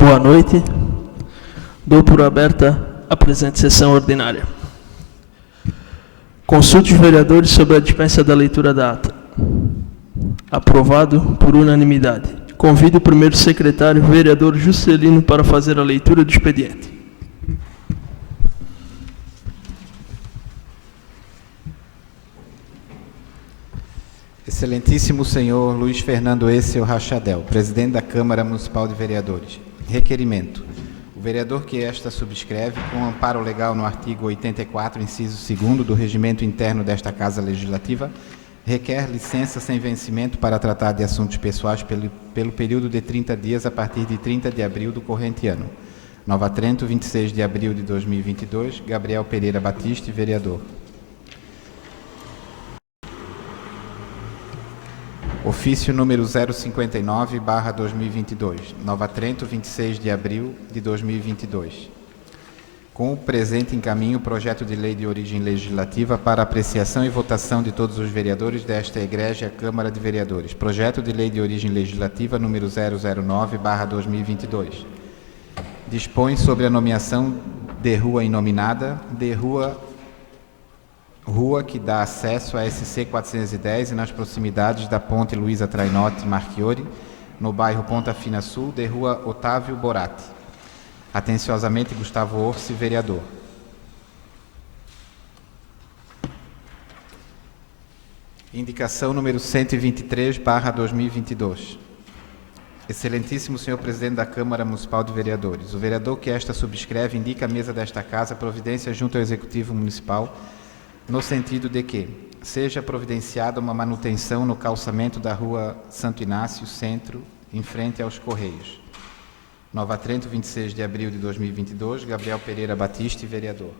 Boa noite. Dou por aberta a presente sessão ordinária. Consulte os vereadores sobre a dispensa da leitura da ata. Aprovado por unanimidade. Convido o primeiro secretário, vereador Juscelino, para fazer a leitura do expediente. Excelentíssimo senhor Luiz Fernando Essel Rachadel, presidente da Câmara Municipal de Vereadores. Requerimento. O vereador que esta subscreve, com amparo legal no artigo 84, inciso 2º do Regimento Interno desta Casa Legislativa, requer licença sem vencimento para tratar de assuntos pessoais pelo período de 30 dias a partir de 30 de abril do corrente ano. Nova Trento, 26 de abril de 2022, Gabriel Pereira Batiste, vereador. Ofício número 059/2022, Nova Trento, 26 de abril de 2022. Com o presente encaminho o projeto de lei de origem legislativa para apreciação e votação de todos os vereadores desta egrégia Câmara de Vereadores. Projeto de lei de origem legislativa número 009/2022. Dispõe sobre a nomeação de rua inominada, de rua que dá acesso a SC 410 e nas proximidades da ponte Luísa Trainotti Marchiori, no bairro Ponta Fina Sul, de rua Otávio Boratti. Atenciosamente, Gustavo Orsi, vereador. Indicação número 123/2022. Excelentíssimo senhor presidente da Câmara Municipal de Vereadores, o vereador que esta subscreve indica à mesa desta Casa providência junto ao Executivo Municipal no sentido de que seja providenciada uma manutenção no calçamento da rua Santo Inácio, centro, em frente aos Correios. Nova Trento, 26 de abril de 2022, Gabriel Pereira Batiste, vereador.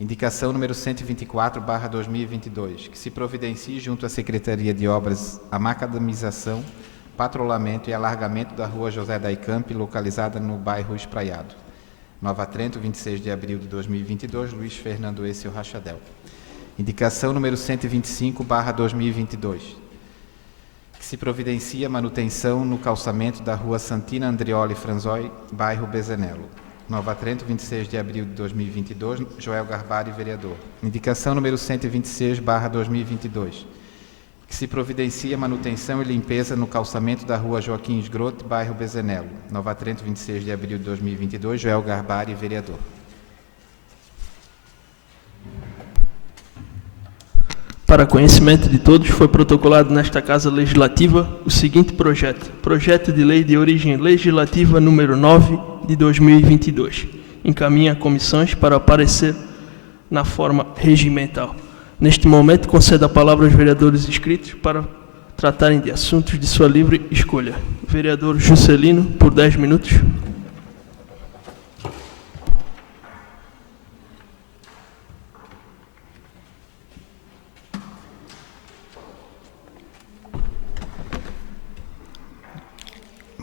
Indicação número 124/2022, que se providencie junto à Secretaria de Obras a macadamização, patrulhamento e alargamento da rua José Daicamp, localizada no bairro Espraiado. Nova Trento, 26 de abril de 2022, Luiz Fernando Essel Rachadel. Indicação número 125/2022, que se providencia manutenção no calçamento da rua Santina Andrioli Franzoi, bairro Bezanello. Nova Trento, 26 de abril de 2022, Joel Garbari, vereador. Indicação número 126/2022, que se providencia manutenção e limpeza no calçamento da rua Joaquim Sgrote, bairro Bezanello. Nova Trento, 26 de abril de 2022, Joel Garbari, vereador. Para conhecimento de todos, foi protocolado nesta Casa Legislativa o seguinte projeto. Projeto de Lei de Origem Legislativa número 9 de 2022. Encaminha a comissões para aparecer na forma regimental. Neste momento, concedo a palavra aos vereadores inscritos para tratarem de assuntos de sua livre escolha. Vereador Juscelino, por 10 minutos.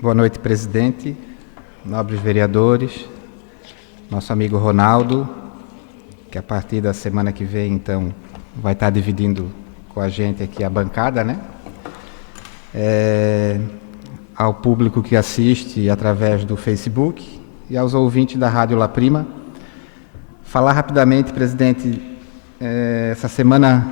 Boa noite, presidente, nobres vereadores, nosso amigo Ronaldo, que a partir da semana que vem, então, vai estar dividindo com a gente aqui a bancada, né? Ao público que assiste através do Facebook e aos ouvintes da Rádio La Prima. Falar rapidamente, presidente, essa semana,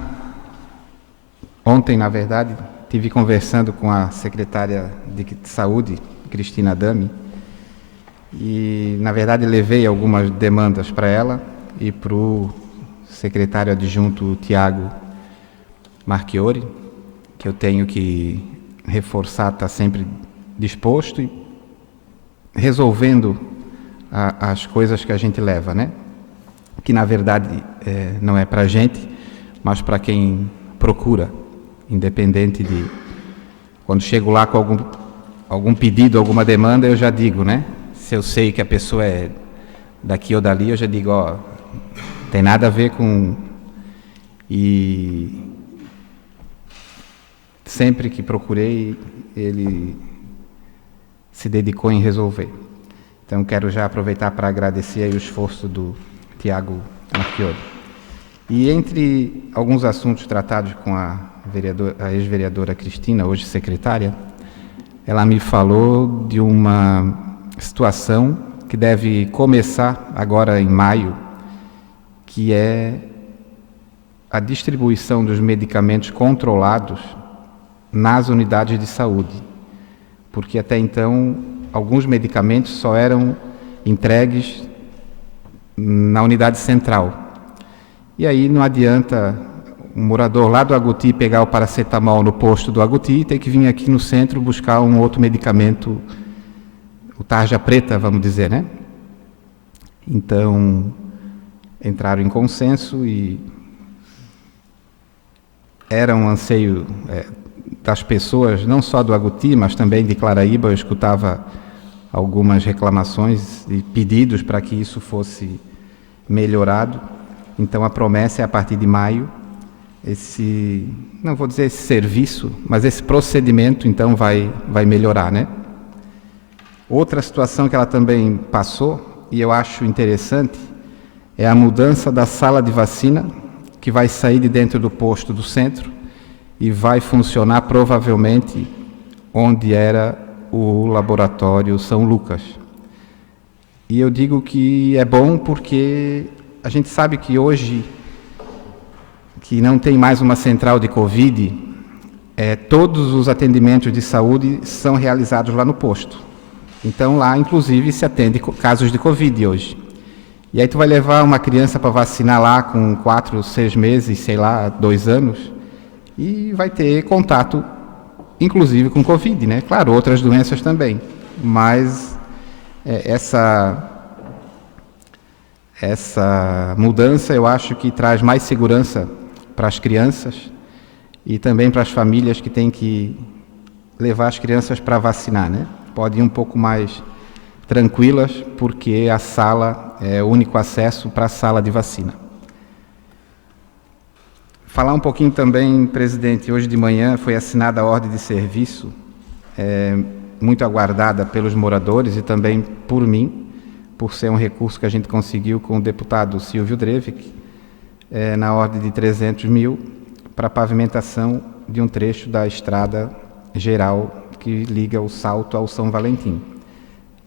ontem, na verdade, estive conversando com a secretária de Saúde, Cristina Dami, e, na verdade, levei algumas demandas para ela e para o secretário adjunto Tiago Marchiori, que eu tenho que reforçar, está sempre disposto e resolvendo as coisas que a gente leva, né? Que, na verdade, não é para a gente, mas para quem procura. Independente de... Quando chego lá com algum pedido, alguma demanda, eu já digo, né? Se eu sei que a pessoa é daqui ou dali, eu já digo, ó, tem nada a ver com... E sempre que procurei, ele se dedicou em resolver. Então, quero já aproveitar para agradecer aí o esforço do Tiago Marchiori. E entre alguns assuntos tratados com a ex-vereadora Cristina, hoje secretária, ela me falou de uma situação que deve começar agora em maio, que é a distribuição dos medicamentos controlados nas unidades de saúde, porque até então alguns medicamentos só eram entregues na unidade central. E aí não adianta um morador lá do Aguti pegar o paracetamol no posto do Aguti e ter que vir aqui no centro buscar um outro medicamento, o tarja preta, vamos dizer, né? Então, entraram em consenso e era um anseio das pessoas, não só do Aguti, mas também de Claraíba. Eu escutava algumas reclamações e pedidos para que isso fosse melhorado. Então, a promessa é a partir de maio, não vou dizer esse serviço, mas esse procedimento, então, vai melhorar, né? Outra situação que ela também passou, e eu acho interessante, é a mudança da sala de vacina, que vai sair de dentro do posto do centro e vai funcionar provavelmente onde era o laboratório São Lucas. E eu digo que é bom porque a gente sabe que hoje, que não tem mais uma central de Covid, todos os atendimentos de saúde são realizados lá no posto. Então lá, inclusive, se atende casos de Covid hoje. E aí tu vai levar uma criança para vacinar lá com 4, 6 meses, sei lá, 2 anos, e vai ter contato, inclusive, com Covid, né? Claro, outras doenças também. Mas essa mudança eu acho que traz mais segurança para as crianças e também para as famílias que têm que levar as crianças para vacinar, né? Podem ir um pouco mais tranquilas, porque a sala é o único acesso para a sala de vacina. Falar um pouquinho também, presidente, hoje de manhã foi assinada a ordem de serviço, muito aguardada pelos moradores e também por mim, por ser um recurso que a gente conseguiu com o deputado Silvio Drevik, na ordem de 300 mil, para a pavimentação de um trecho da estrada geral que liga o Salto ao São Valentim.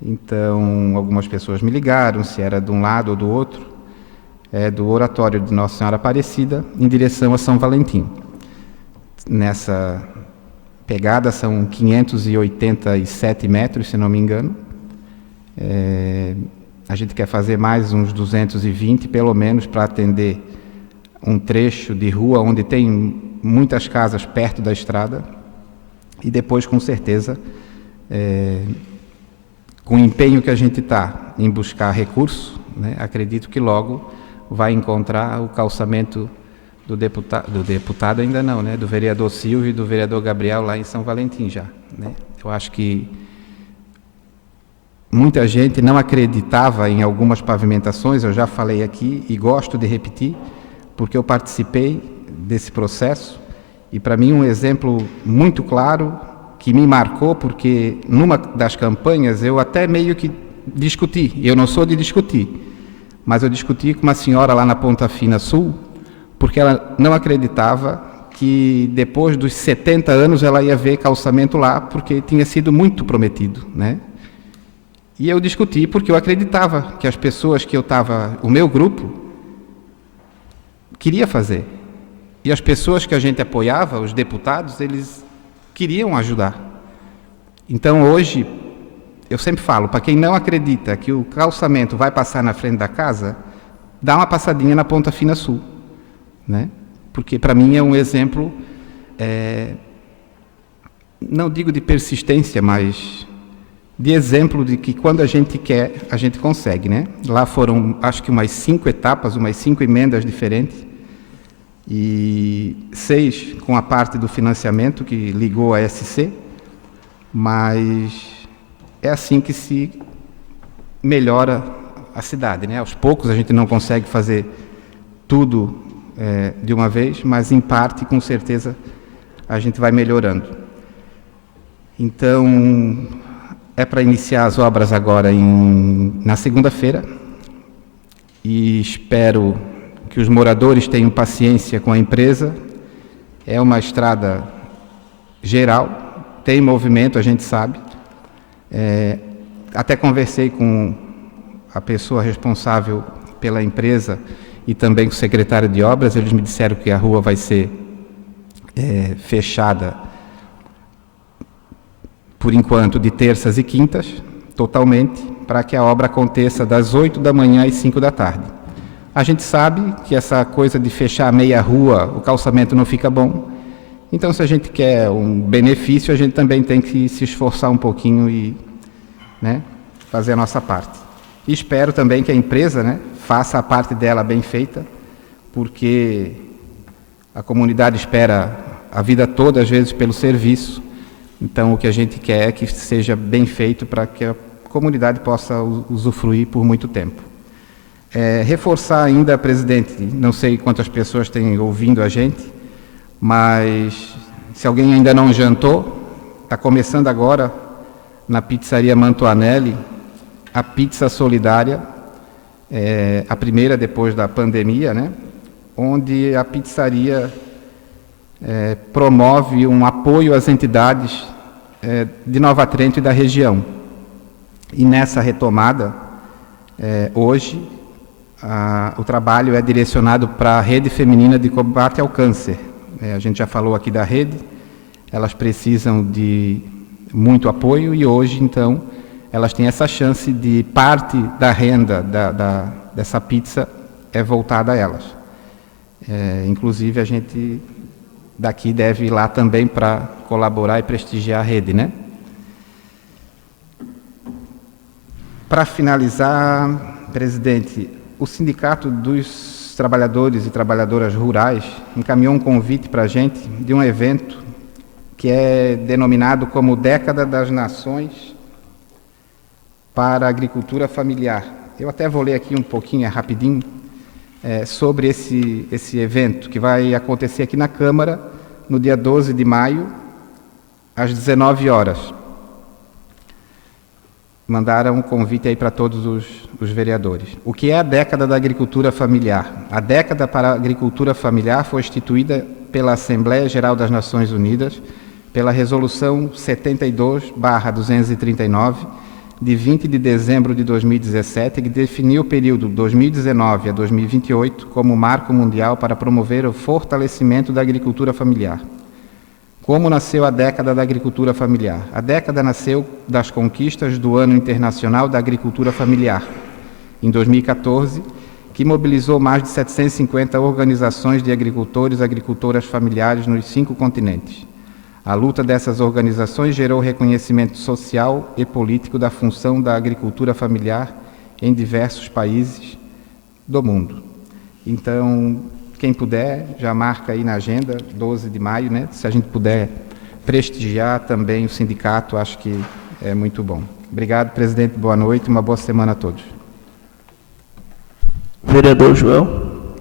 Então, algumas pessoas me ligaram, se era de um lado ou do outro, do oratório de Nossa Senhora Aparecida, em direção a São Valentim. Nessa pegada são 587 metros, se não me engano. A gente quer fazer mais uns 220, pelo menos, para atender um trecho de rua onde tem muitas casas perto da estrada. E depois, com certeza, com o empenho que a gente está em buscar recurso, né, acredito que logo vai encontrar o calçamento do deputado ainda não, né, do vereador Silvio e do vereador Gabriel lá em São Valentim já, né. Eu acho que muita gente não acreditava em algumas pavimentações, eu já falei aqui e gosto de repetir, porque eu participei desse processo e para mim um exemplo muito claro que me marcou, porque numa das campanhas eu até meio que discuti, eu não sou de discutir, mas eu discuti com uma senhora lá na Ponta Fina Sul, porque ela não acreditava que depois dos 70 anos ela ia ver calçamento lá, porque tinha sido muito prometido, né? E eu discuti porque eu acreditava que as pessoas que eu estava, o meu grupo, queria fazer. E as pessoas que a gente apoiava, os deputados, eles queriam ajudar. Então hoje, eu sempre falo, para quem não acredita que o calçamento vai passar na frente da casa, dá uma passadinha na Ponta Fina Sul, né? Porque para mim é um exemplo, não digo de persistência, mas de exemplo de que quando a gente quer, a gente consegue, né? Lá foram, acho que umas 5 etapas, umas 5 emendas diferentes, e 6 com a parte do financiamento que ligou a SC, mas é assim que se melhora a cidade, né? Aos poucos a gente não consegue fazer tudo de uma vez, mas em parte, com certeza, a gente vai melhorando. Então, é para iniciar as obras agora na segunda-feira e espero que os moradores tenham paciência com a empresa. É uma estrada geral, tem movimento, a gente sabe. até conversei com a pessoa responsável pela empresa e também com o secretário de obras. Eles me disseram que a rua vai ser fechada, por enquanto, de terças e quintas, totalmente, para que a obra aconteça das 8 da manhã às 5 da tarde. A gente sabe que essa coisa de fechar meia rua, o calçamento não fica bom. Então, se a gente quer um benefício, a gente também tem que se esforçar um pouquinho e, né, fazer a nossa parte. E espero também que a empresa, né, faça a parte dela bem feita, porque a comunidade espera a vida toda, às vezes, pelo serviço. Então, o que a gente quer é que seja bem feito para que a comunidade possa usufruir por muito tempo. Reforçar ainda, presidente, não sei quantas pessoas têm ouvindo a gente, mas se alguém ainda não jantou, está começando agora na pizzaria Mantuanelli a pizza solidária, a primeira depois da pandemia, né? Onde a pizzaria promove um apoio às entidades de Nova Trento e da região. E nessa retomada, hoje, o trabalho é direcionado para a Rede Feminina de Combate ao Câncer. A gente já falou aqui da rede, elas precisam de muito apoio e hoje, então, elas têm essa chance de parte da renda dessa pizza voltada a elas. Inclusive, a gente daqui deve ir lá também para colaborar e prestigiar a rede, né? Para finalizar, presidente, o Sindicato dos Trabalhadores e Trabalhadoras Rurais encaminhou um convite para a gente de um evento que é denominado como Década das Nações para a Agricultura Familiar. Eu até vou ler aqui um pouquinho, rapidinho, sobre esse evento que vai acontecer aqui na Câmara no dia 12 de maio, às 19 horas. Mandaram um convite aí para todos os vereadores. O que é a década da agricultura familiar? A década para a agricultura familiar foi instituída pela Assembleia Geral das Nações Unidas, pela Resolução 72/239, de 20 de dezembro de 2017, que definiu o período 2019 a 2028 como marco mundial para promover o fortalecimento da agricultura familiar. Como nasceu a década da agricultura familiar? A década nasceu das conquistas do Ano Internacional da Agricultura Familiar, em 2014, que mobilizou mais de 750 organizações de agricultores e agricultoras familiares nos 5 continentes. A luta dessas organizações gerou reconhecimento social e político da função da agricultura familiar em diversos países do mundo. Então, quem puder, já marca aí na agenda, 12 de maio, né? Se a gente puder prestigiar também o sindicato, acho que é muito bom. Obrigado, presidente, boa noite, uma boa semana a todos. Vereador Joel.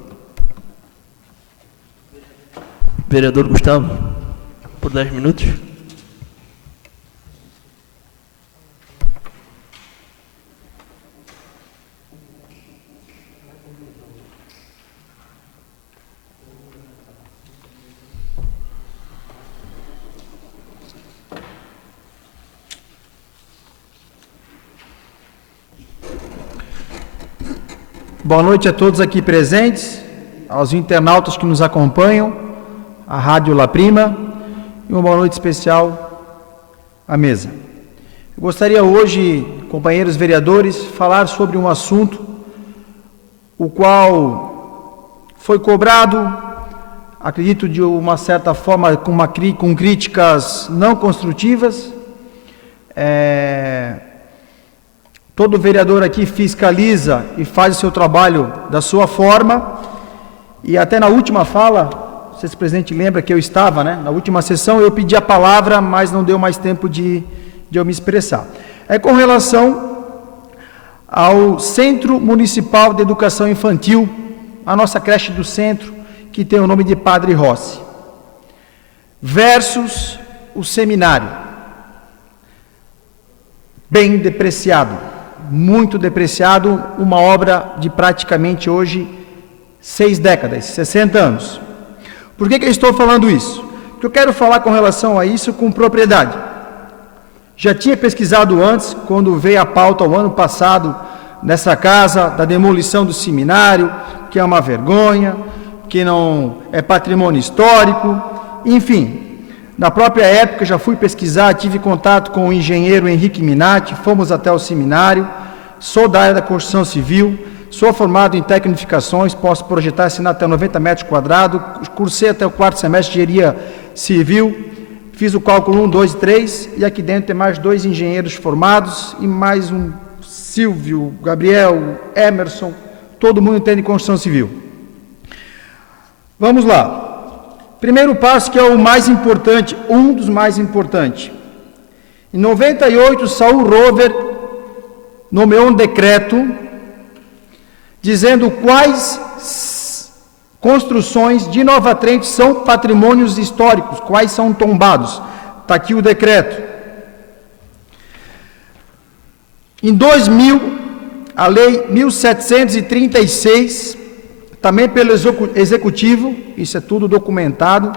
Vereador Gustavo, por 10 minutos. Boa noite a todos aqui presentes, aos internautas que nos acompanham, à Rádio La Prima, e uma boa noite especial à mesa. Eu gostaria hoje, companheiros vereadores, falar sobre um assunto o qual foi cobrado, acredito de uma certa forma com críticas não construtivas. Todo vereador aqui fiscaliza e faz o seu trabalho da sua forma, e até na última fala, não sei se o presidente lembra que eu estava, né? Na última sessão eu pedi a palavra, mas não deu mais tempo de eu me expressar. Com relação ao Centro Municipal de Educação Infantil, a nossa creche do centro, que tem o nome de Padre Rossi, versus o seminário, bem depreciado, muito depreciado, uma obra de praticamente hoje 6 décadas, 60 anos. Por que eu estou falando isso? Porque eu quero falar com relação a isso com propriedade. Já tinha pesquisado antes, quando veio a pauta o ano passado, nessa casa, da demolição do seminário, que é uma vergonha, que não é patrimônio histórico, enfim. Na própria época já fui pesquisar, tive contato com o engenheiro Henrique Minatti, fomos até o seminário, sou da área da construção civil, sou formado em tecnificações, posso projetar e assinar até 90 metros quadrados, cursei até o 4º semestre de engenharia civil, fiz o cálculo 1, 2 e 3, e aqui dentro tem mais 2 engenheiros formados e mais um Silvio, Gabriel, Emerson, todo mundo entende construção civil. Vamos lá. Primeiro passo, que é o mais importante, um dos mais importantes. Em 98, Saul Rover nomeou um decreto dizendo quais construções de Nova Trento são patrimônios históricos, quais são tombados. Está aqui o decreto. Em 2000, a Lei 1736, também pelo Executivo, isso é tudo documentado,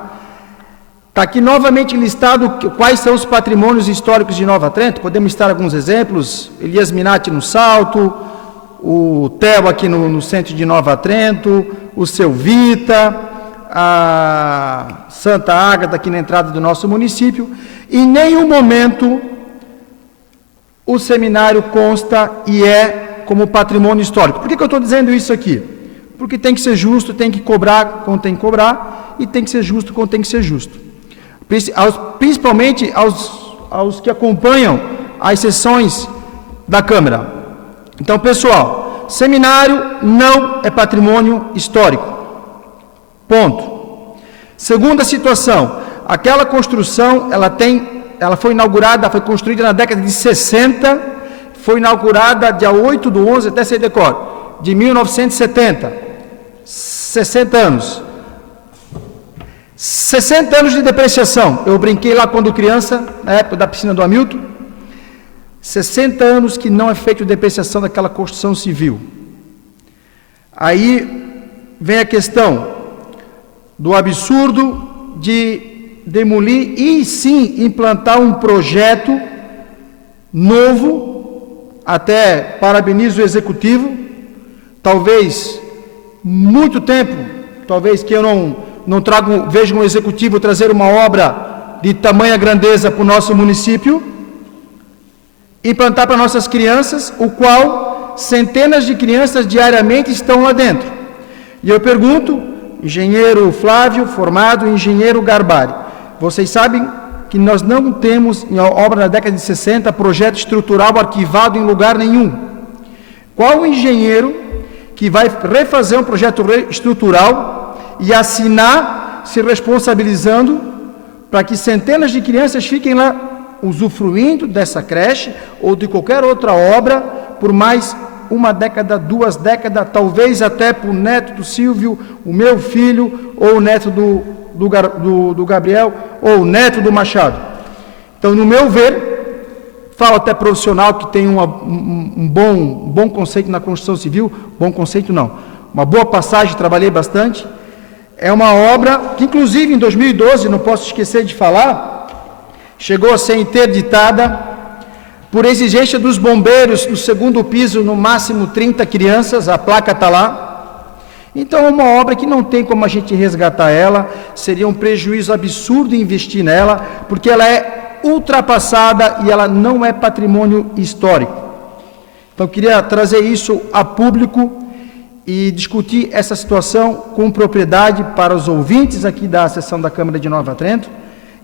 está aqui novamente listado quais são os patrimônios históricos de Nova Trento, podemos citar alguns exemplos, Elias Minatti no Salto, o Theo aqui no centro de Nova Trento, o Seu Vita, a Santa Ágata aqui na entrada do nosso município. Em nenhum momento o seminário consta e é como patrimônio histórico. Por que eu estou dizendo isso aqui? Porque tem que ser justo, tem que cobrar quando tem que cobrar, e tem que ser justo quando tem que ser justo. Principalmente aos que acompanham as sessões da Câmara. Então, pessoal, seminário não é patrimônio histórico. Ponto. Segunda situação, aquela construção, ela foi inaugurada, foi construída na década de 60, foi inaugurada dia 8/11, até sei decor, de 1970. 60 anos. 60 anos de depreciação. Eu brinquei lá quando criança, na época da piscina do Hamilton. 60 anos que não é feita depreciação daquela construção civil. Aí vem a questão do absurdo de demolir e sim implantar um projeto novo, até parabenizo o Executivo, talvez muito tempo, talvez que eu não vejo um Executivo trazer uma obra de tamanha grandeza para o nosso município, implantar para nossas crianças, o qual centenas de crianças diariamente estão lá dentro. E eu pergunto, engenheiro Flávio, formado, engenheiro Garbari, vocês sabem que nós não temos, em obra da década de 60, projeto estrutural arquivado em lugar nenhum. Qual o engenheiro que vai refazer um projeto estrutural e assinar, se responsabilizando, para que centenas de crianças fiquem lá usufruindo dessa creche ou de qualquer outra obra por mais uma década, 2 décadas, talvez até para o neto do Silvio, o meu filho, ou o neto do Gabriel, ou o neto do Machado. Então, no meu ver, falo até profissional que tem um bom conceito na construção civil, bom conceito não, uma boa passagem, trabalhei bastante, é uma obra que inclusive em 2012, não posso esquecer de falar, chegou a ser interditada por exigência dos bombeiros, no 2º piso, no máximo 30 crianças, a placa está lá. Então é uma obra que não tem como a gente resgatar ela, seria um prejuízo absurdo investir nela, porque ela é ultrapassada e ela não é patrimônio histórico. Então, queria trazer isso a público e discutir essa situação com propriedade para os ouvintes aqui da sessão da Câmara de Nova Trento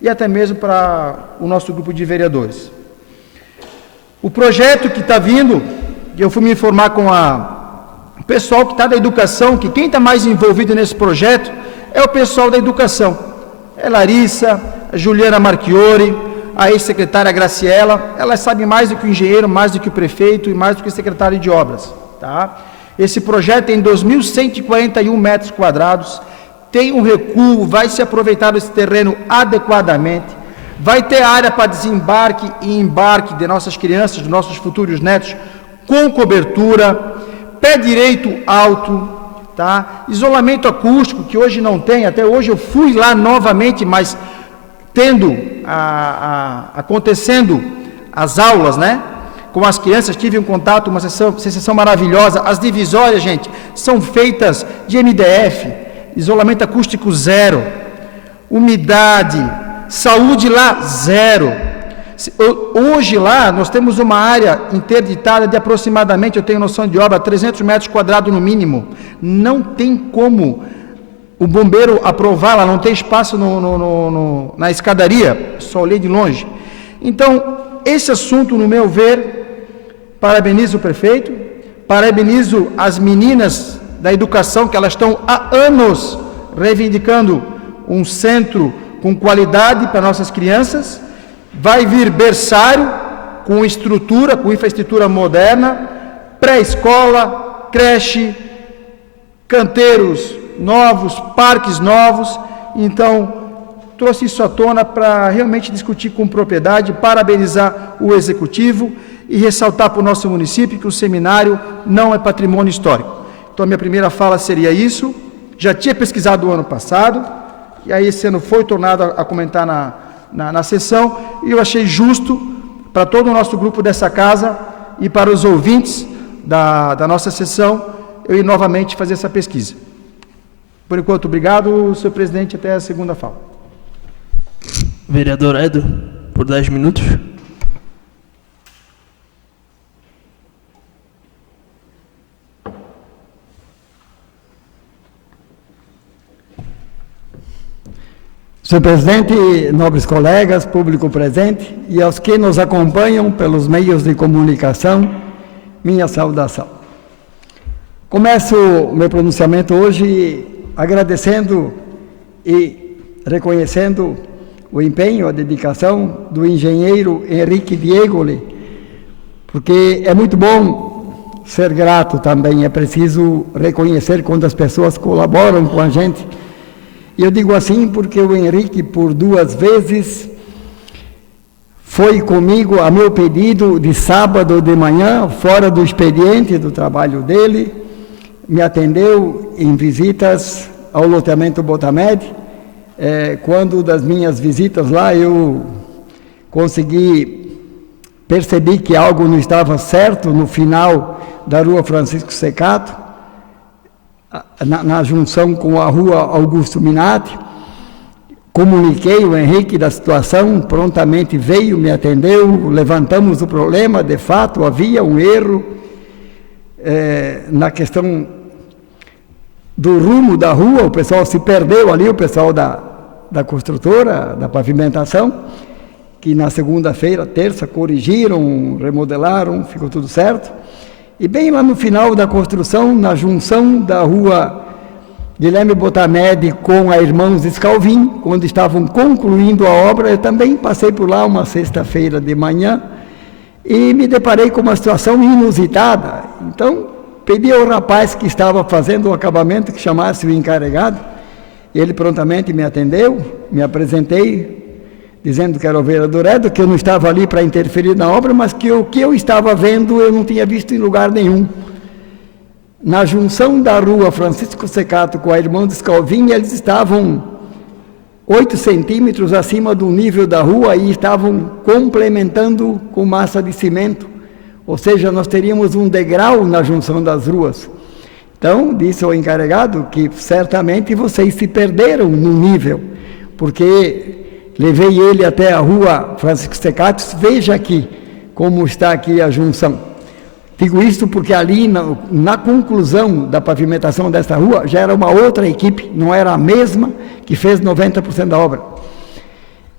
e até mesmo para o nosso grupo de vereadores. O projeto que está vindo, eu fui me informar com o pessoal que está da educação, que quem está mais envolvido nesse projeto é o pessoal da educação. É Larissa, a Juliana Marchiori, a ex-secretária Graciela, ela sabe mais do que o engenheiro, mais do que o prefeito e mais do que o secretário de obras. Tá? Esse projeto tem 2.141 metros quadrados, tem um recuo, vai se aproveitar esse terreno adequadamente, vai ter área para desembarque e embarque de nossas crianças, de nossos futuros netos, com cobertura, pé direito alto, tá? Isolamento acústico, que hoje não tem, até hoje eu fui lá novamente, mas acontecendo as aulas, né? Com as crianças, tive um contato, uma sensação maravilhosa. As divisórias, gente, são feitas de MDF, isolamento acústico zero, umidade, saúde lá zero. Hoje lá nós temos uma área interditada de aproximadamente, eu tenho noção de obra, 300 metros quadrados no mínimo. Não tem como o bombeiro aprová-la, não tem espaço na escadaria, só olhei de longe. Então, esse assunto, no meu ver, parabenizo o prefeito, parabenizo as meninas da educação, que elas estão há anos reivindicando um centro com qualidade para nossas crianças. Vai vir berçário com estrutura, com infraestrutura moderna, pré-escola, creche, canteiros novos, parques novos. Então, trouxe isso à tona para realmente discutir com propriedade, parabenizar o executivo e ressaltar para o nosso município que o seminário não é patrimônio histórico. Então, a minha primeira fala seria isso. Já tinha pesquisado o ano passado, e aí esse ano foi tornado a comentar na sessão, e eu achei justo para todo o nosso grupo dessa casa e para os ouvintes da nossa sessão, eu ir novamente fazer essa pesquisa. Por enquanto, obrigado, senhor presidente, até a segunda fala. Vereador Edo, por 10 minutos. Senhor presidente, nobres colegas, público presente e aos que nos acompanham pelos meios de comunicação, minha saudação. Começo o meu pronunciamento hoje agradecendo e reconhecendo o empenho, a dedicação do engenheiro Henrique Diegoli, porque é muito bom ser grato também, é preciso reconhecer quando as pessoas colaboram com a gente. E eu digo assim porque o Henrique, por 2 vezes, foi comigo a meu pedido de sábado de manhã, fora do expediente do trabalho dele, me atendeu em visitas ao loteamento Botamed. Quando das minhas visitas lá, eu percebi que algo não estava certo no final da rua Francisco Secato, na junção com a rua Augusto Minati. Comuniquei o Henrique da situação, prontamente veio, me atendeu, levantamos o problema, de fato havia um erro na questão do rumo da rua, o pessoal se perdeu ali, o pessoal da construtora, da pavimentação, que na segunda-feira, terça, corrigiram, remodelaram, ficou tudo certo. E bem lá no final da construção, na junção da rua Guilherme Botamed com a Irmãos Escalvim, quando estavam concluindo a obra, eu também passei por lá uma sexta-feira de manhã e me deparei com uma situação inusitada. Então, pedi ao rapaz que estava fazendo o acabamento que chamasse o encarregado, e ele prontamente me atendeu, me apresentei, dizendo que era o vereador Edo, que eu não estava ali para interferir na obra, mas que o que eu estava vendo eu não tinha visto em lugar nenhum. Na junção da rua Francisco Secato com a Irmã de Escalvim, eles estavam 8 centímetros acima do nível da rua e estavam complementando com massa de cimento. Ou seja, nós teríamos um degrau na junção das ruas. Então, disse ao encarregado que certamente vocês se perderam no nível, porque levei ele até a rua Francisco Secato, veja aqui como está aqui a junção. Digo isso porque ali, na conclusão da pavimentação desta rua, já era uma outra equipe, não era a mesma que fez 90% da obra.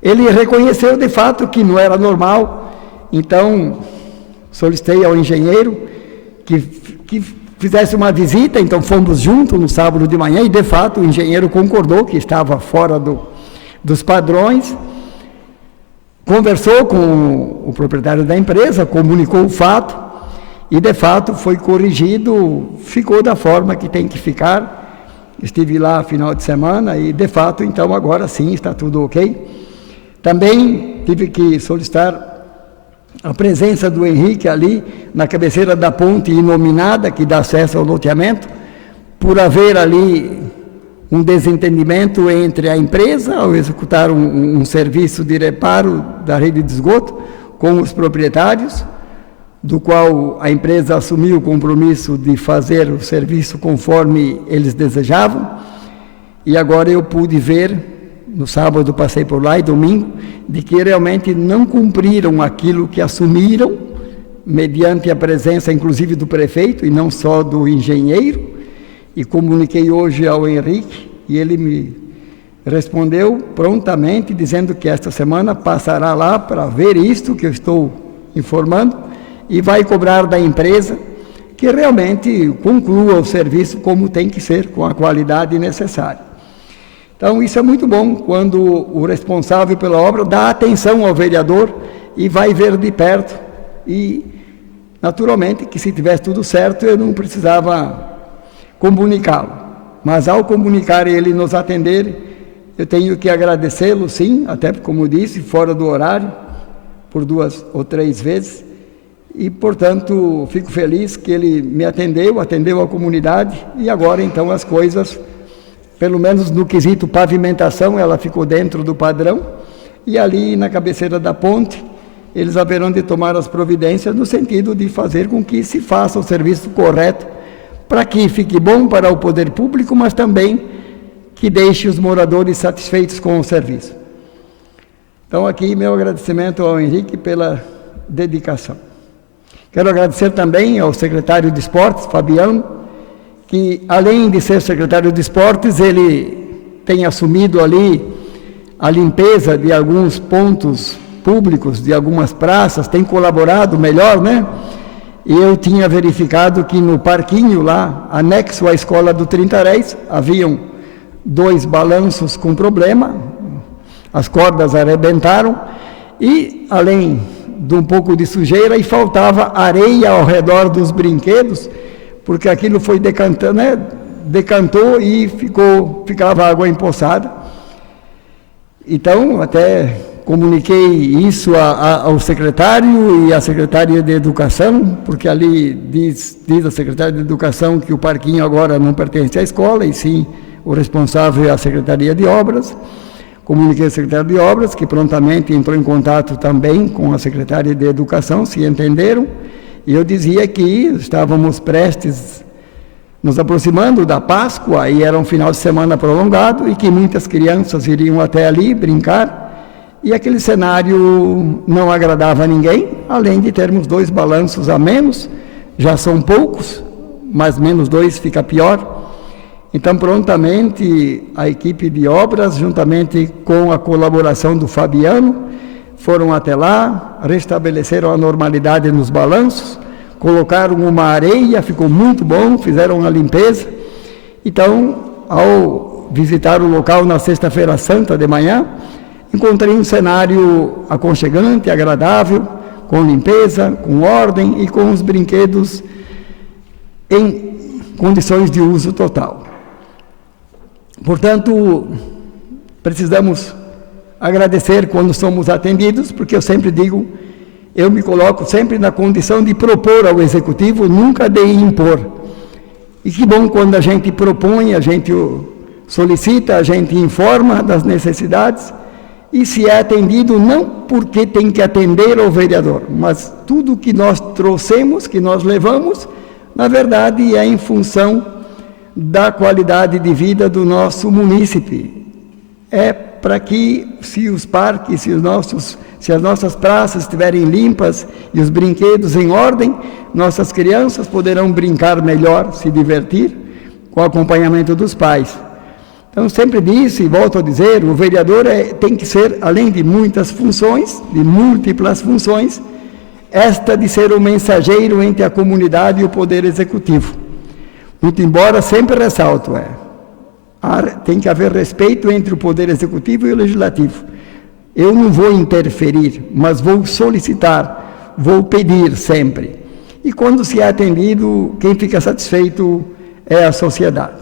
Ele reconheceu de fato que não era normal, então solicitei ao engenheiro que fizesse uma visita, então fomos juntos no sábado de manhã e de fato o engenheiro concordou que estava fora dos padrões, conversou com o proprietário da empresa, comunicou o fato e de fato foi corrigido, ficou da forma que tem que ficar. Estive lá final de semana e de fato então agora sim está tudo ok. Também tive que solicitar a presença do Henrique ali na cabeceira da ponte inominada que dá acesso ao loteamento, por haver ali um desentendimento entre a empresa, ao executar um serviço de reparo da rede de esgoto, com os proprietários, do qual a empresa assumiu o compromisso de fazer o serviço conforme eles desejavam, e agora eu pude ver, no sábado passei por lá e domingo, de que realmente não cumpriram aquilo que assumiram, mediante a presença inclusive do prefeito e não só do engenheiro, e comuniquei hoje ao Henrique, e ele me respondeu prontamente, dizendo que esta semana passará lá para ver isto que eu estou informando, e vai cobrar da empresa que realmente conclua o serviço como tem que ser, com a qualidade necessária. Então, isso é muito bom, quando o responsável pela obra dá atenção ao vereador e vai ver de perto. E, naturalmente, que se tivesse tudo certo, eu não precisava comunicá-lo. Mas, ao comunicar e ele nos atender, eu tenho que agradecê-lo, sim, até como disse, fora do horário, por 2 ou 3 vezes. E, portanto, fico feliz que ele me atendeu a comunidade, e agora, então, as coisas, pelo menos no quesito pavimentação, ela ficou dentro do padrão, e ali na cabeceira da ponte, eles haverão de tomar as providências no sentido de fazer com que se faça o serviço correto, para que fique bom para o poder público, mas também que deixe os moradores satisfeitos com o serviço. Então, aqui, meu agradecimento ao Henrique pela dedicação. Quero agradecer também ao secretário de Esportes, Fabiano, que além de ser secretário de Esportes, ele tem assumido ali a limpeza de alguns pontos públicos, de algumas praças, tem colaborado melhor, né? E eu tinha verificado que no parquinho lá, anexo à escola do Trintaréis, haviam 2 balanços com problema, as cordas arrebentaram, e além de um pouco de sujeira, e faltava areia ao redor dos brinquedos, porque aquilo foi decantando, né? Decantou e ficava água empoçada. Então, até comuniquei isso ao secretário e à secretária de Educação, porque ali diz a secretária de Educação que o parquinho agora não pertence à escola, e sim o responsável é a Secretaria de Obras. Comuniquei ao secretário de Obras, que prontamente entrou em contato também com a secretária de Educação, se entenderam, e eu dizia que estávamos prestes, nos aproximando da Páscoa, e era um final de semana prolongado, e que muitas crianças iriam até ali brincar, e aquele cenário não agradava a ninguém, além de termos 2 balanços a menos, já são poucos, mas menos 2 fica pior. Então, prontamente, a equipe de obras, juntamente com a colaboração do Fabiano, foram até lá, restabeleceram a normalidade nos balanços, colocaram uma areia, ficou muito bom, fizeram uma limpeza. Então, ao visitar o local na sexta-feira santa de manhã, encontrei um cenário aconchegante, agradável, com limpeza, com ordem e com os brinquedos em condições de uso total. Portanto, precisamos agradecer quando somos atendidos, porque eu sempre digo, eu me coloco sempre na condição de propor ao Executivo, nunca de impor. E que bom quando a gente propõe, a gente solicita, a gente informa das necessidades, e se é atendido não porque tem que atender ao vereador, mas tudo que nós trouxemos, que nós levamos, na verdade é em função da qualidade de vida do nosso munícipe. É para que, se os parques, se as nossas praças estiverem limpas e os brinquedos em ordem, nossas crianças poderão brincar melhor, se divertir, com o acompanhamento dos pais. Então, sempre disse, e volto a dizer, o vereador tem que ser, além de muitas funções, de múltiplas funções, esta de ser o mensageiro entre a comunidade e o Poder Executivo. Muito embora, sempre ressalto, tem que haver respeito entre o Poder Executivo e o Legislativo. Eu não vou interferir, mas vou solicitar, vou pedir sempre. E quando se é atendido, quem fica satisfeito é a sociedade.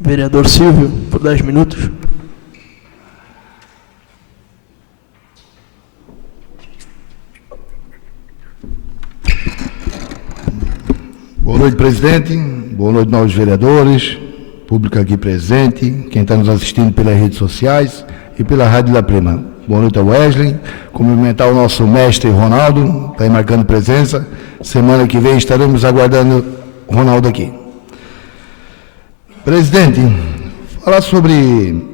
Vereador Silvio, por 10 minutos. Boa noite, presidente. Boa noite, novos vereadores, público aqui presente, quem está nos assistindo pelas redes sociais e pela Rádio La Prima. boa noite ao Wesley, cumprimentar o nosso mestre Ronaldo, está aí marcando presença. Semana que vem estaremos aguardando o Ronaldo aqui. Presidente, falar sobre...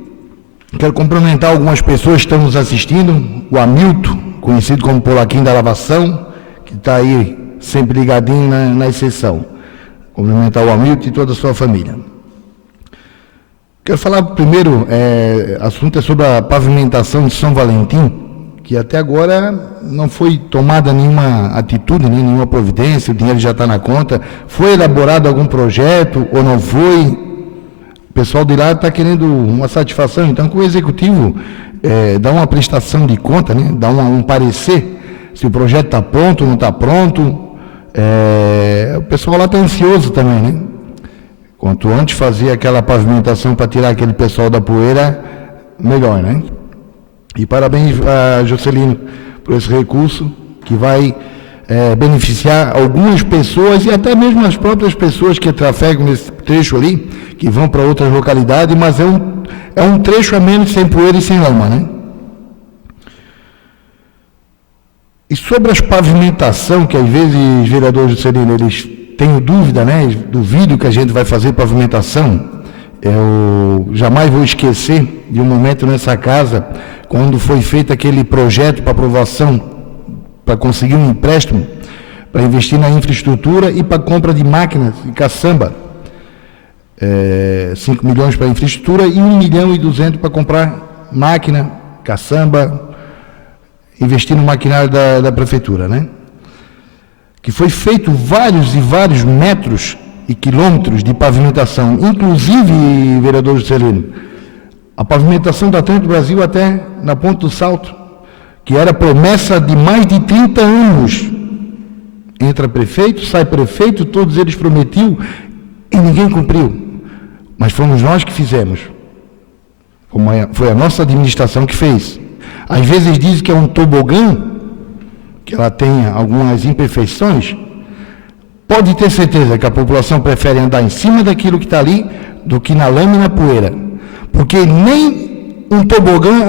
Quero cumprimentar algumas pessoas que estão nos assistindo, o Hamilton, conhecido como Polaquinho da Lavação, que está aí sempre ligadinho na sessão. Cumprimentar o Hamilton e toda a sua família. Quero falar primeiro, assunto é sobre a pavimentação de São Valentim, que até agora não foi tomada nenhuma atitude, nenhuma providência, o dinheiro já está na conta. Foi elaborado algum projeto ou não foi? O pessoal de lá está querendo uma satisfação, então que o Executivo dá uma prestação de conta, né? Dá um parecer, se o projeto está pronto ou não está pronto. O pessoal lá está ansioso também, né? Quanto antes fazer aquela pavimentação para tirar aquele pessoal da poeira, melhor, né? E parabéns a Juscelino por esse recurso que vai beneficiar algumas pessoas e até mesmo as próprias pessoas que trafegam nesse trecho ali, que vão para outras localidades, mas é um trecho a menos sem poeira e sem lama, né? E sobre as pavimentação, que às vezes, vereador Juscelino, eles têm dúvida, né? Duvido que a gente vai fazer pavimentação. Eu jamais vou esquecer de um momento nessa casa, quando foi feito aquele projeto para aprovação, para conseguir um empréstimo, para investir na infraestrutura e para compra de máquinas e caçamba. 5 milhões para infraestrutura e 1.200.000 para comprar máquina, caçamba, investir no maquinário da prefeitura, né? Que foi feito vários e vários metros e quilômetros de pavimentação, inclusive, vereador Juscelino, a pavimentação da Trânsito Brasil até na Ponte do Salto, que era promessa de mais de 30 anos. Entra prefeito, sai prefeito, todos eles prometiam e ninguém cumpriu. Mas fomos nós que fizemos. Foi a nossa administração que fez. Às vezes dizem que é um tobogã, que ela tem algumas imperfeições. Pode ter certeza que a população prefere andar em cima daquilo que está ali do que na lama e na poeira. Porque nem um tobogã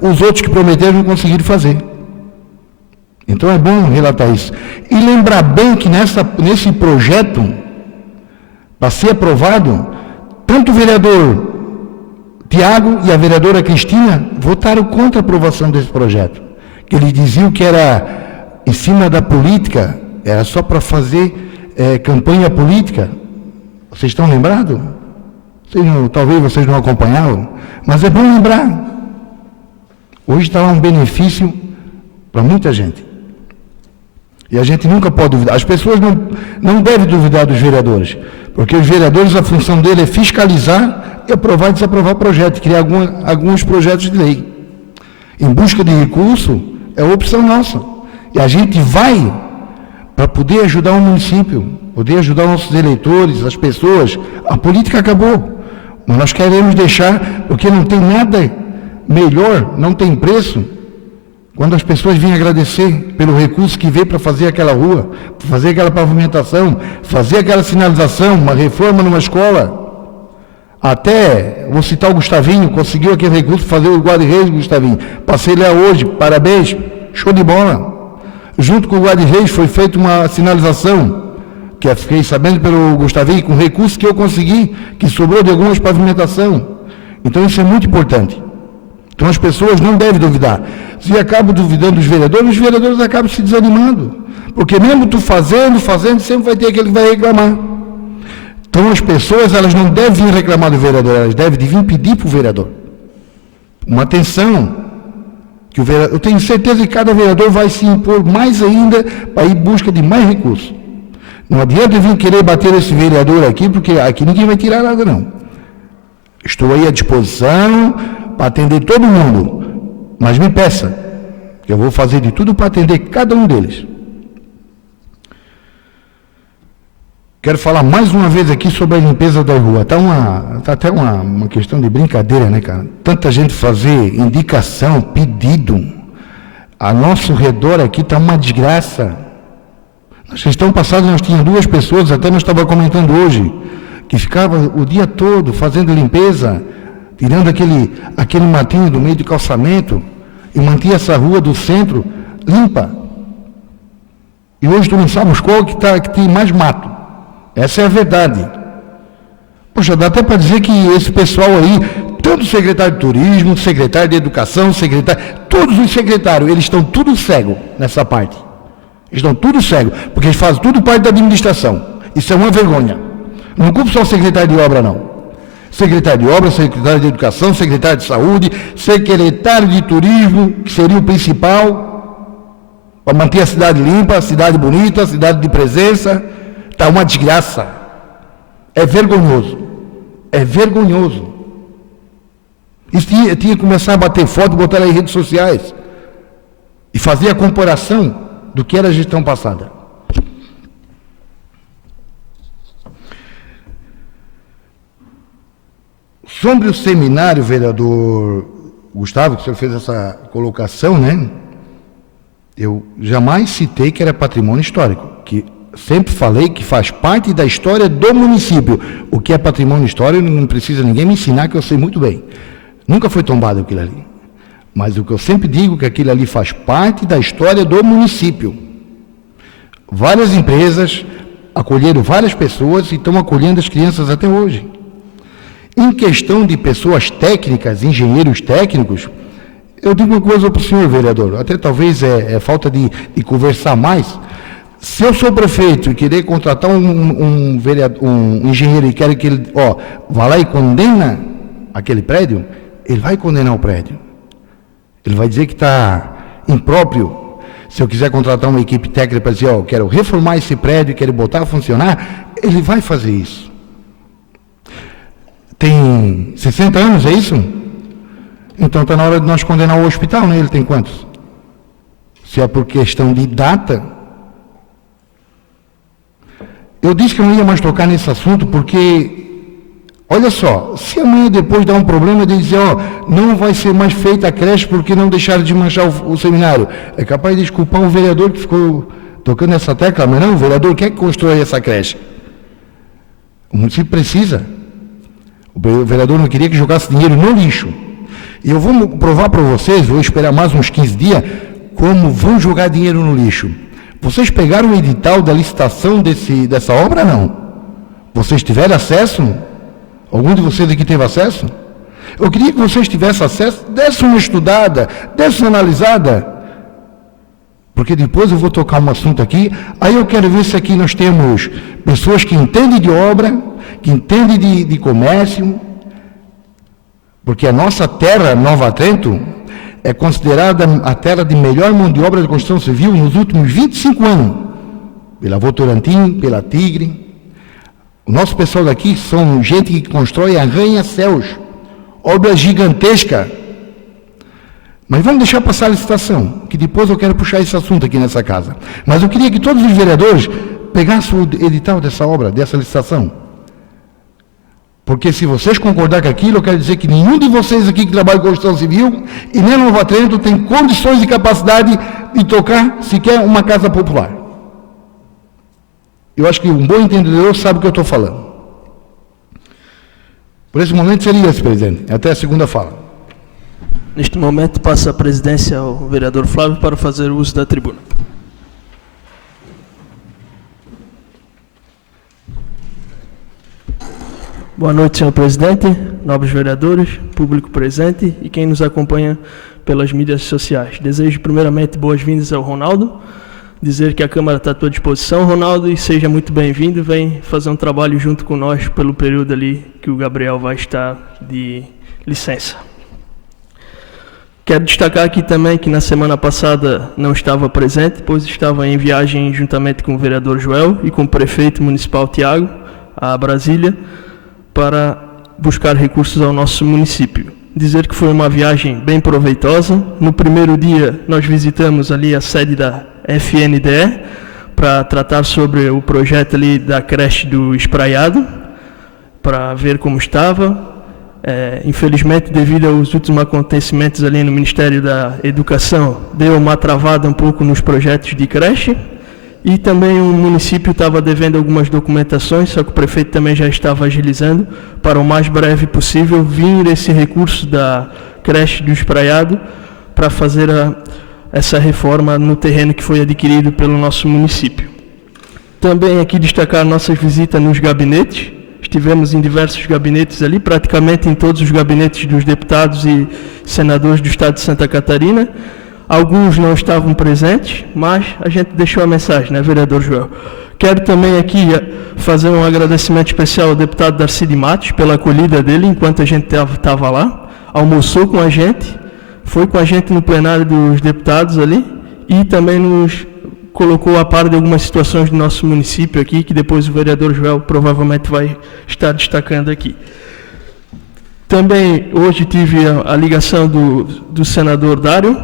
os outros que prometeram não conseguiram fazer. Então é bom relatar isso. E lembrar bem que nesse projeto, para ser aprovado, tanto o vereador Tiago e a vereadora Cristina votaram contra a aprovação desse projeto. Que eles diziam que era em cima da política, era só para fazer campanha política. Vocês estão lembrados? Talvez vocês não acompanharam, mas é bom lembrar. Hoje está lá um benefício para muita gente. E a gente nunca pode duvidar. As pessoas não devem duvidar dos vereadores, porque os vereadores, a função dele é fiscalizar e aprovar e desaprovar projetos, criar alguns projetos de lei. Em busca de recurso, é opção nossa. E a gente vai para poder ajudar o município, poder ajudar nossos eleitores, as pessoas. A política acabou. Mas nós queremos deixar, porque não tem nada melhor, não tem preço, quando as pessoas vêm agradecer pelo recurso que veio para fazer aquela rua, para fazer aquela pavimentação, fazer aquela sinalização, uma reforma numa escola. Até, vou citar o Gustavinho, conseguiu aquele recurso para fazer o guarda-reis, Gustavinho. Passei lá hoje, parabéns, show de bola. Junto com o guarda-reis foi feita uma sinalização, que eu fiquei sabendo pelo Gustavinho, com recurso que eu consegui, que sobrou de algumas pavimentação. Então isso é muito importante. Então as pessoas não devem duvidar. Se acabam duvidando dos vereadores, os vereadores acabam se desanimando. Porque mesmo tu fazendo, sempre vai ter aquele que vai reclamar. Então as pessoas, elas não devem vir reclamar do vereador, elas devem vir pedir para o vereador uma atenção. Que o vereador, eu tenho certeza que cada vereador vai se impor mais ainda para ir em busca de mais recursos. Não adianta vir querer bater esse vereador aqui, porque aqui ninguém vai tirar nada, não. Estou aí à disposição para atender todo mundo, mas me peça, que eu vou fazer de tudo para atender cada um deles. Quero falar mais uma vez aqui sobre a limpeza da rua. Está até uma questão de brincadeira, né, cara? Tanta gente fazer indicação, pedido. A nosso redor aqui está uma desgraça. Na gestão passada nós tínhamos 2 pessoas, até nós estávamos comentando hoje, que ficavam o dia todo fazendo limpeza, tirando aquele matinho do meio do calçamento. e mantinha essa rua do centro limpa. E hoje tu não sabe os qual que tem mais mato. Essa é a verdade. Poxa, dá até para dizer que esse pessoal aí, tanto o secretário de turismo, o secretário de educação, todos os secretários, eles estão tudo cegos nessa parte. Eles estão tudo cegos, porque eles fazem tudo parte da administração. Isso é uma vergonha. Não culpa só o secretário de obra, não. Secretário de obra, secretário de educação, secretário de saúde, secretário de turismo, que seria o principal, para manter a cidade limpa, a cidade bonita, a cidade de presença. Está uma desgraça. É vergonhoso. É vergonhoso. Isso tinha que começar a bater foto e botar nas redes sociais. E fazer a comparação do que era a gestão passada. Sobre o seminário, vereador Gustavo, que o senhor fez essa colocação, né? Eu jamais citei que era patrimônio histórico, que sempre falei que faz parte da história do município. O que é patrimônio histórico não precisa ninguém me ensinar, que eu sei muito bem. Nunca foi tombado aquilo ali. Mas o que eu sempre digo é que aquilo ali faz parte da história do município. Várias empresas acolheram várias pessoas e estão acolhendo as crianças até hoje. Em questão de pessoas técnicas, engenheiros técnicos, eu digo uma coisa para o senhor, vereador, até talvez é falta de conversar mais. Se eu sou prefeito e querer contratar um engenheiro e quero que ele vá lá e condena aquele prédio, ele vai condenar o prédio. Ele vai dizer que está impróprio. Se eu quiser contratar uma equipe técnica para dizer, quero reformar esse prédio e quero botar a funcionar, ele vai fazer isso. Tem 60 anos, é isso? Então está na hora de nós condenar o hospital, né? Ele tem quantos? Se é por questão de data. Eu disse que eu não ia mais tocar nesse assunto porque, olha só, se amanhã depois dá um problema de dizer, não vai ser mais feita a creche porque não deixaram de manchar o seminário, é capaz de desculpar o vereador que ficou tocando essa tecla, mas não, o vereador quer que constrói essa creche. O município precisa. O vereador não queria que jogasse dinheiro no lixo. E eu vou provar para vocês, vou esperar mais uns 15 dias, como vão jogar dinheiro no lixo. Vocês pegaram o edital da licitação dessa obra, não? Vocês tiveram acesso? Algum de vocês aqui teve acesso? Eu queria que vocês tivessem acesso, dessem uma estudada, dessem uma analisada. Porque depois eu vou tocar um assunto aqui, aí eu quero ver se aqui nós temos pessoas que entendem de obra, que entendem de comércio, porque a nossa terra, Nova Trento, é considerada a terra de melhor mão de obra de construção civil nos últimos 25 anos, pela Votorantim, pela Tigre. O nosso pessoal daqui são gente que constrói arranha-céus, obra gigantesca. Mas vamos deixar passar a licitação, que depois eu quero puxar esse assunto aqui nessa casa. Mas eu queria que todos os vereadores pegassem o edital dessa obra, dessa licitação. Porque se vocês concordarem com aquilo, eu quero dizer que nenhum de vocês aqui que trabalha com construção civil e nem Nova Trento tem condições e capacidade de tocar sequer uma casa popular. Eu acho que um bom entendedor sabe o que eu estou falando. Por esse momento seria esse, presidente. Até a segunda fala. Neste momento, passa a presidência ao vereador Flávio para fazer uso da tribuna. Boa noite, senhor presidente, nobres vereadores, público presente e quem nos acompanha pelas mídias sociais. Desejo primeiramente boas-vindas ao Ronaldo, dizer que a Câmara está à tua disposição, Ronaldo, e seja muito bem-vindo, vem fazer um trabalho junto com nós pelo período ali que o Gabriel vai estar de licença. Quero destacar aqui também que na semana passada não estava presente, pois estava em viagem juntamente com o vereador Joel e com o prefeito municipal Tiago, a Brasília, para buscar recursos ao nosso município. Dizer que foi uma viagem bem proveitosa. No primeiro dia, nós visitamos ali a sede da FNDE para tratar sobre o projeto ali da creche do Espraiado, para ver como estava. Infelizmente, devido aos últimos acontecimentos ali no Ministério da Educação, deu uma travada um pouco nos projetos de creche. E também o município estava devendo algumas documentações, só que o prefeito também já estava agilizando para o mais breve possível vir esse recurso da creche do Espraiado para fazer essa reforma no terreno que foi adquirido pelo nosso município. Também aqui destacar nossas visitas nos gabinetes. Estivemos em diversos gabinetes ali, praticamente em todos os gabinetes dos deputados e senadores do estado de Santa Catarina. Alguns não estavam presentes, mas a gente deixou a mensagem, né, vereador Joel? Quero também aqui fazer um agradecimento especial ao deputado Darcy de Matos pela acolhida dele enquanto a gente estava lá. Almoçou com a gente, foi com a gente no plenário dos deputados ali e também nos colocou a par de algumas situações do nosso município aqui, que depois o vereador Joel provavelmente vai estar destacando aqui. Também hoje tive a ligação do senador Dário.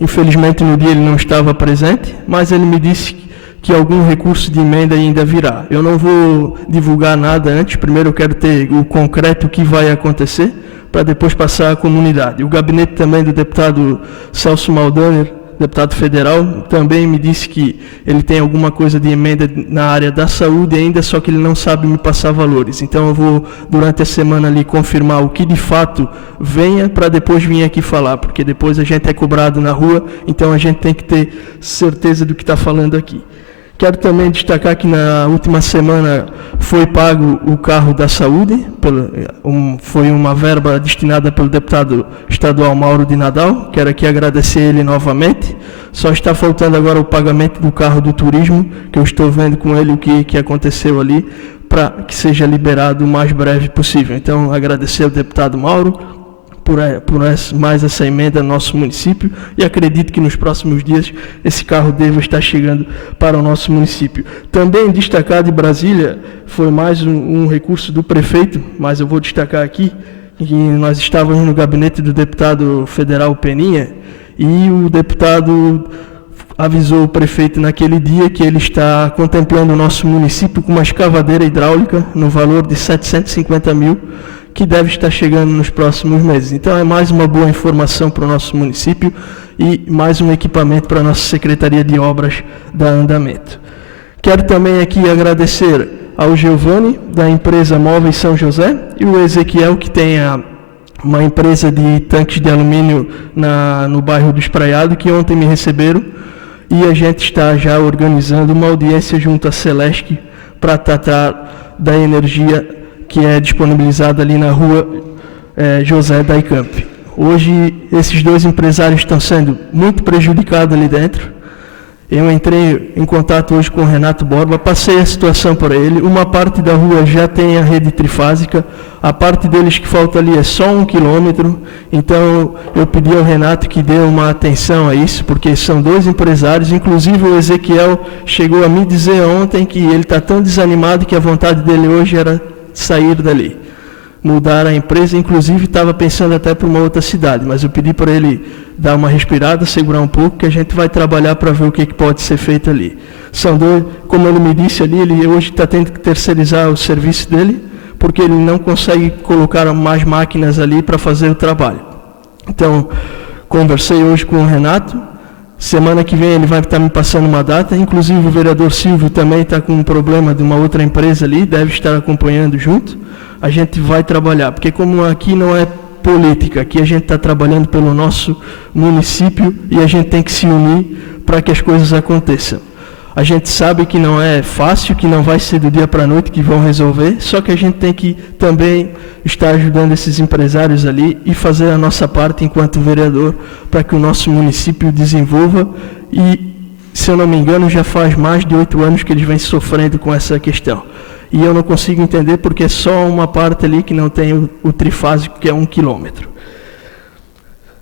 Infelizmente no dia ele não estava presente, mas ele me disse que algum recurso de emenda ainda virá. Eu não vou divulgar nada antes, primeiro eu quero ter o concreto que vai acontecer, para depois passar à comunidade. O gabinete também do deputado Celso Maldaner, deputado federal, também me disse que ele tem alguma coisa de emenda na área da saúde ainda, só que ele não sabe me passar valores. Então eu vou, durante a semana ali, confirmar o que de fato venha, para depois vir aqui falar, porque depois a gente é cobrado na rua, então a gente tem que ter certeza do que está falando aqui. Quero também destacar que na última semana foi pago o carro da saúde, foi uma verba destinada pelo deputado estadual Mauro de Nadal. Quero aqui agradecer ele novamente. Só está faltando agora o pagamento do carro do turismo, que eu estou vendo com ele o que aconteceu ali, para que seja liberado o mais breve possível. Então, agradecer ao deputado Mauro por mais essa emenda no nosso município, e acredito que nos próximos dias esse carro deva estar chegando para o nosso município. Também destacar de Brasília, foi mais um recurso do prefeito, mas eu vou destacar aqui, que nós estávamos no gabinete do deputado federal Peninha, e o deputado avisou o prefeito naquele dia que ele está contemplando o nosso município com uma escavadeira hidráulica no valor de 750 mil, que deve estar chegando nos próximos meses. Então é mais uma boa informação para o nosso município e mais um equipamento para a nossa Secretaria de Obras da Andamento. Quero também aqui agradecer ao Giovanni, da empresa Móveis São José, e o Ezequiel, que tem uma empresa de tanques de alumínio no bairro do Espraiado, que ontem me receberam, e a gente está já organizando uma audiência junto à Celesc para tratar da energia que é disponibilizada ali na rua José Daicamp. Hoje, esses dois empresários estão sendo muito prejudicados ali dentro. Eu entrei em contato hoje com o Renato Borba, passei a situação para ele. Uma parte da rua já tem a rede trifásica, a parte deles que falta ali é só 1 quilômetro. Então, eu pedi ao Renato que dê uma atenção a isso, porque são dois empresários. Inclusive, o Ezequiel chegou a me dizer ontem que ele está tão desanimado que a vontade dele hoje era sair dali, mudar a empresa. Inclusive estava pensando até para uma outra cidade, mas eu pedi para ele dar uma respirada, segurar um pouco, que a gente vai trabalhar para ver o que pode ser feito ali. São dois, como ele me disse ali, ele hoje está tendo que terceirizar o serviço dele, porque ele não consegue colocar mais máquinas ali para fazer o trabalho. Então, conversei hoje com o Renato. Semana que vem ele vai estar me passando uma data, inclusive o vereador Silvio também está com um problema de uma outra empresa ali, deve estar acompanhando junto. A gente vai trabalhar, porque como aqui não é política, aqui a gente está trabalhando pelo nosso município e a gente tem que se unir para que as coisas aconteçam. A gente sabe que não é fácil, que não vai ser do dia para a noite que vão resolver, só que a gente tem que também estar ajudando esses empresários ali e fazer a nossa parte enquanto vereador para que o nosso município desenvolva. E, se eu não me engano, já faz mais de 8 anos que eles vêm sofrendo com essa questão. E eu não consigo entender porque é só uma parte ali que não tem o trifásico, que é 1 quilômetro.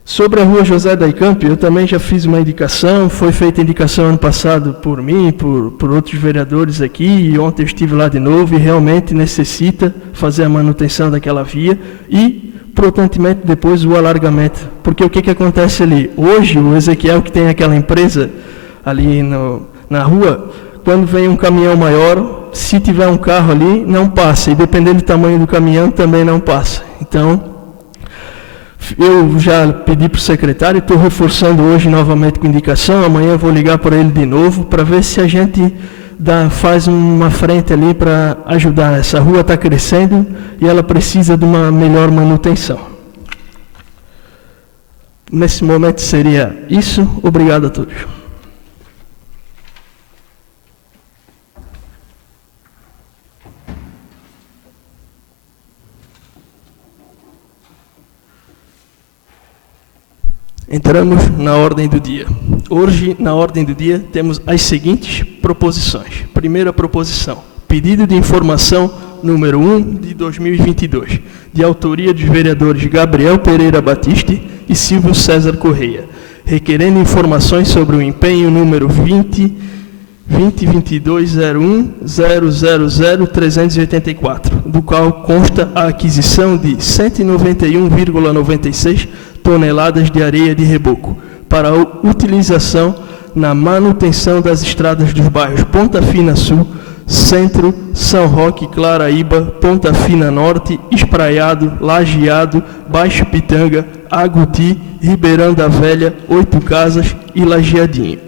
Sobre a rua José Daicamp, eu também já fiz uma indicação, foi feita indicação ano passado por mim, por outros vereadores aqui, e ontem eu estive lá de novo, e realmente necessita fazer a manutenção daquela via e, prontamente, depois o alargamento. Porque o que acontece ali? Hoje, o Ezequiel, que tem aquela empresa ali na rua, quando vem um caminhão maior, se tiver um carro ali, não passa, e dependendo do tamanho do caminhão, também não passa. Então, eu já pedi para o secretário, estou reforçando hoje novamente com indicação, amanhã eu vou ligar para ele de novo, para ver se a gente faz uma frente ali para ajudar. Essa rua está crescendo e ela precisa de uma melhor manutenção. Nesse momento seria isso. Obrigado a todos. Entramos na ordem do dia. Hoje, na ordem do dia, temos as seguintes proposições. Primeira proposição: pedido de informação número 1 de 2022, de autoria dos vereadores Gabriel Pereira Batiste e Silvio César Correia, requerendo informações sobre o empenho número 202201000384, do qual consta a aquisição de 191,96 toneladas de areia de reboco para a utilização na manutenção das estradas dos bairros Ponta Fina Sul, Centro, São Roque, Claraíba, Ponta Fina Norte, Espraiado, Lajeado, Baixo Pitanga, Aguti, Ribeirão da Velha, Oito Casas e Lajeadinho.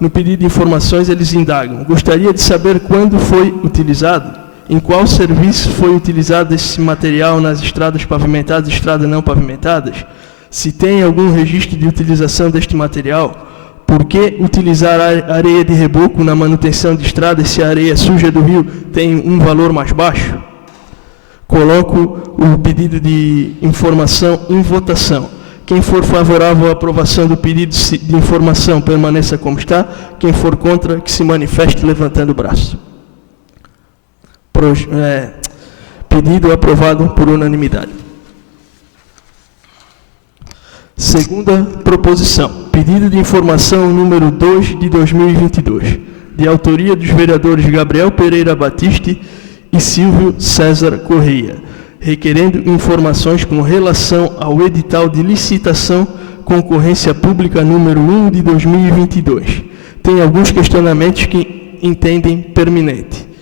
No pedido de informações, eles indagam: gostaria de saber quando foi utilizado, em qual serviço foi utilizado esse material nas estradas pavimentadas e estradas não pavimentadas, se tem algum registro de utilização deste material, por que utilizar a areia de reboco na manutenção de estradas se a areia suja do rio tem um valor mais baixo? Coloco o pedido de informação em votação. Quem for favorável à aprovação do pedido de informação, permaneça como está. Quem for contra, que se manifeste levantando o braço. Pedido aprovado por unanimidade. Segunda proposição: pedido de informação número 2 de 2022, de autoria dos vereadores Gabriel Pereira Batiste e Silvio César Correia, requerendo informações com relação ao edital de licitação concorrência pública número 1 de 2022. Tem alguns questionamentos que entendem pertinente.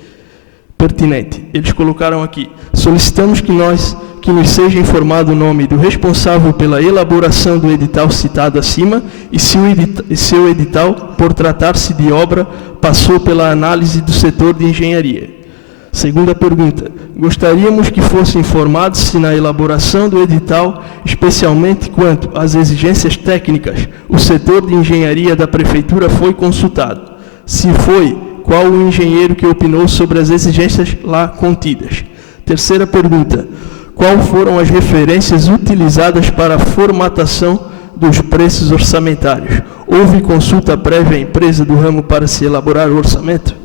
Eles colocaram aqui: solicitamos que nos seja informado o nome do responsável pela elaboração do edital citado acima e se o edital, por tratar-se de obra, passou pela análise do setor de engenharia. Segunda pergunta: gostaríamos que fosse informado se na elaboração do edital, especialmente quanto às exigências técnicas, o setor de engenharia da Prefeitura foi consultado. Se foi, qual o engenheiro que opinou sobre as exigências lá contidas? Terceira pergunta: qual foram as referências utilizadas para a formatação dos preços orçamentários? Houve consulta prévia à empresa do ramo para se elaborar o orçamento?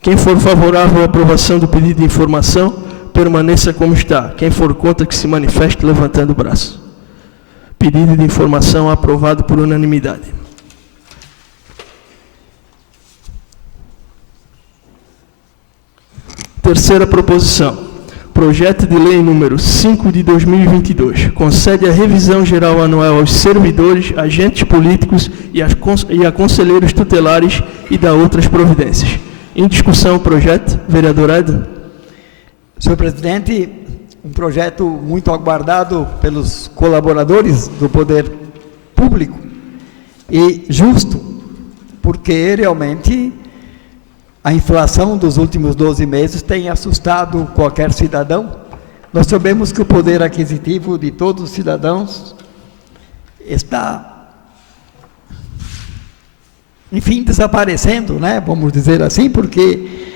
Quem for favorável à aprovação do pedido de informação, permaneça como está. Quem for contra, que se manifeste levantando o braço. Pedido de informação aprovado por unanimidade. Terceira proposição: projeto de lei número 5 de 2022, concede a revisão geral anual aos servidores, agentes políticos e a conselheiros tutelares e dá outras providências. Em discussão o projeto. Vereador Edson. Senhor presidente, um projeto muito aguardado pelos colaboradores do poder público e justo, porque realmente a inflação dos últimos 12 meses tem assustado qualquer cidadão. Nós sabemos que o poder aquisitivo de todos os cidadãos está, enfim, desaparecendo, né? Vamos dizer assim, porque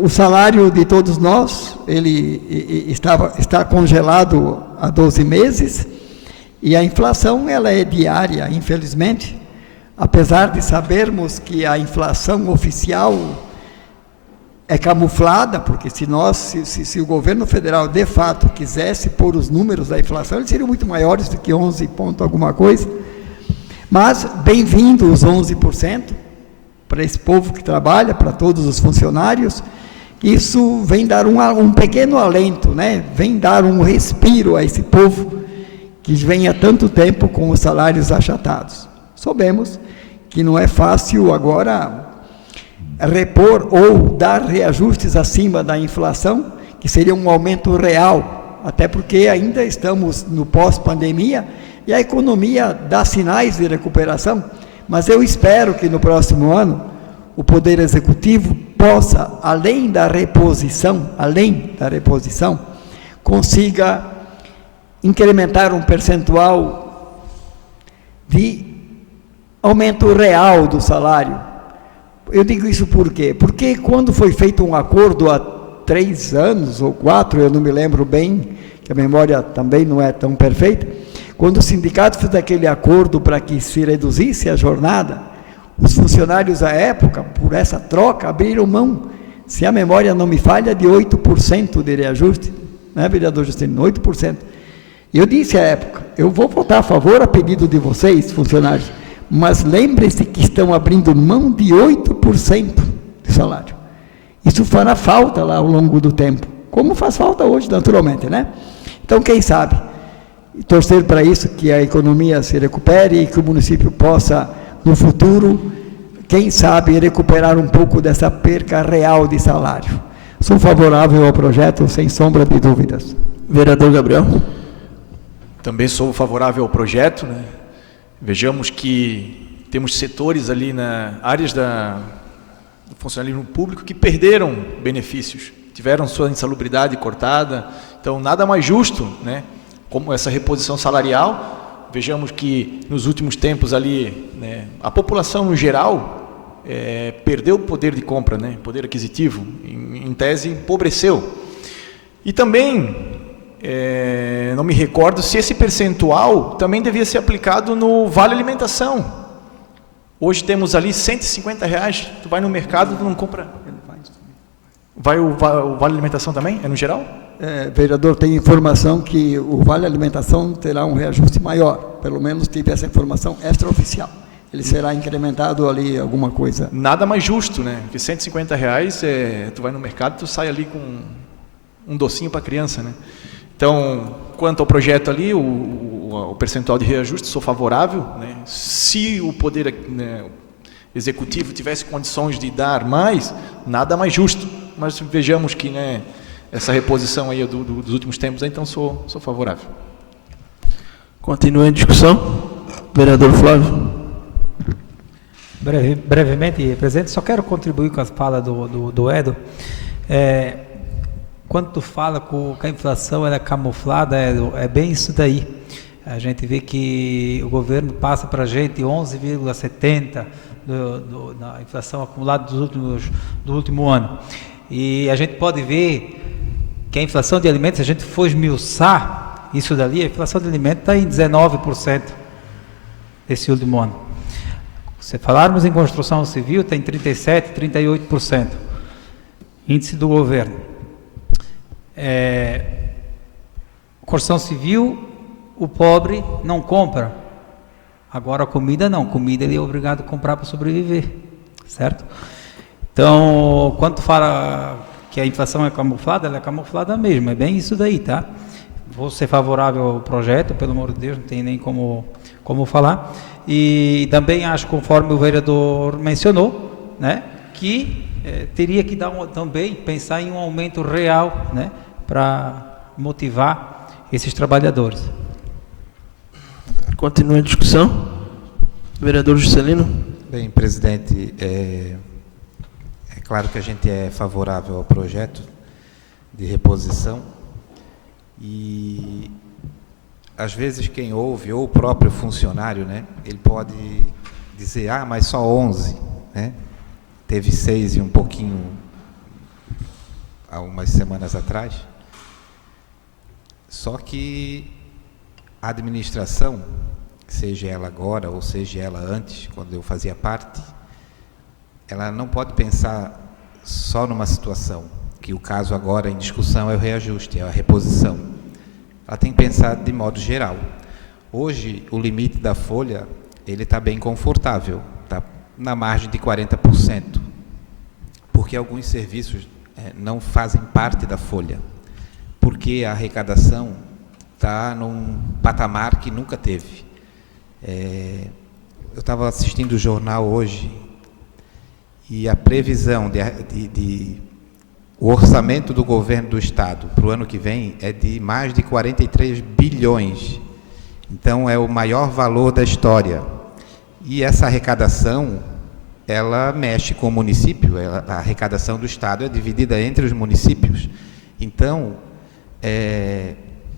o salário de todos nós, ele está congelado há 12 meses, e a inflação, ela é diária, infelizmente, apesar de sabermos que a inflação oficial é camuflada, porque se o governo federal de fato quisesse pôr os números da inflação, eles seriam muito maiores do que 11 ponto alguma coisa. Mas bem-vindo os 11% para esse povo que trabalha, para todos os funcionários. Isso vem dar um pequeno alento, né? Vem dar um respiro a esse povo que vem há tanto tempo com os salários achatados. Sabemos que não é fácil agora repor ou dar reajustes acima da inflação, que seria um aumento real, até porque ainda estamos no pós-pandemia e a economia dá sinais de recuperação, mas eu espero que no próximo ano o Poder Executivo possa, além da reposição, consiga incrementar um percentual de aumento real do salário. Eu digo isso por quê? Porque quando foi feito um acordo há 3 anos ou 4, eu não me lembro bem, que a memória também não é tão perfeita, quando o sindicato fez aquele acordo para que se reduzisse a jornada, os funcionários à época, por essa troca, abriram mão, se a memória não me falha, de 8% de reajuste, né, vereador Justino? 8%. Eu disse à época, eu vou votar a favor a pedido de vocês, funcionários, mas lembre-se que estão abrindo mão de 8% de salário. Isso fará falta lá ao longo do tempo, como faz falta hoje, naturalmente, né? Então, quem sabe, torcer para isso, que a economia se recupere e que o município possa, no futuro, quem sabe, recuperar um pouco dessa perca real de salário. Sou favorável ao projeto, sem sombra de dúvidas. Vereador Gabriel. Também sou favorável ao projeto, né? Vejamos que temos setores ali áreas do funcionalismo público que perderam benefícios, tiveram sua insalubridade cortada. Então, nada mais justo, né, como essa reposição salarial. Vejamos que nos últimos tempos ali, né, a população no geral perdeu o poder de compra, né, poder aquisitivo, em tese empobreceu. E também não me recordo se esse percentual também devia ser aplicado no Vale Alimentação. Hoje temos ali R$150, tu vai no mercado, tu não compra. Vai o Vale Alimentação também? É no geral? Vereador, tem informação que o Vale Alimentação terá um reajuste maior, pelo menos tive essa informação extraoficial. Ele será incrementado ali alguma coisa. Nada mais justo, né? Porque R$150, tu vai no mercado, tu sai ali com um docinho para a criança, né? Então, quanto ao projeto ali, o percentual de reajuste, sou favorável, né? Se o poder, né, executivo tivesse condições de dar mais, nada mais justo. Mas vejamos que, né, essa reposição aí dos últimos tempos, então sou favorável. Continua a discussão. Vereador Flávio. Brevemente, presidente, só quero contribuir com as falas do Edo. Quando tu fala que a inflação é camuflada, é bem isso daí. A gente vê que o governo passa para a gente 11,70% da inflação acumulada do último ano. E a gente pode ver que a inflação de alimentos, se a gente for esmiuçar isso dali, a inflação de alimentos está em 19% nesse último ano. Se falarmos em construção civil, está em 37%, 38%. Índice do governo. Construção civil, o pobre não compra. Agora a comida não, comida ele é obrigado a comprar para sobreviver, certo? Então, quando tu fala que a inflação é camuflada, ela é camuflada mesmo, é bem isso daí, tá? Vou ser favorável ao projeto, pelo amor de Deus, não tem nem como falar. E também acho, conforme o vereador mencionou, né, que teria que também pensar em um aumento real, né, para motivar esses trabalhadores. Continua a discussão. Vereador Juscelino. Bem, presidente, é claro que a gente é favorável ao projeto de reposição e, às vezes, quem ouve, ou o próprio funcionário, né, ele pode dizer, mas só 11, né? Teve 6 e um pouquinho há umas semanas atrás. Só que a administração, seja ela agora ou seja ela antes, quando eu fazia parte, ela não pode pensar só numa situação, que o caso agora em discussão é o reajuste, é a reposição. Ela tem que pensar de modo geral. Hoje, o limite da folha, ele está bem confortável, está na margem de 40%, porque alguns serviços não fazem parte da folha, porque a arrecadação está num patamar que nunca teve. Eu estava assistindo o jornal hoje e a previsão o orçamento do governo do Estado para o ano que vem é de mais de 43 bilhões. Então, é o maior valor da história. E essa arrecadação, ela mexe com o município, a arrecadação do Estado é dividida entre os municípios. Então,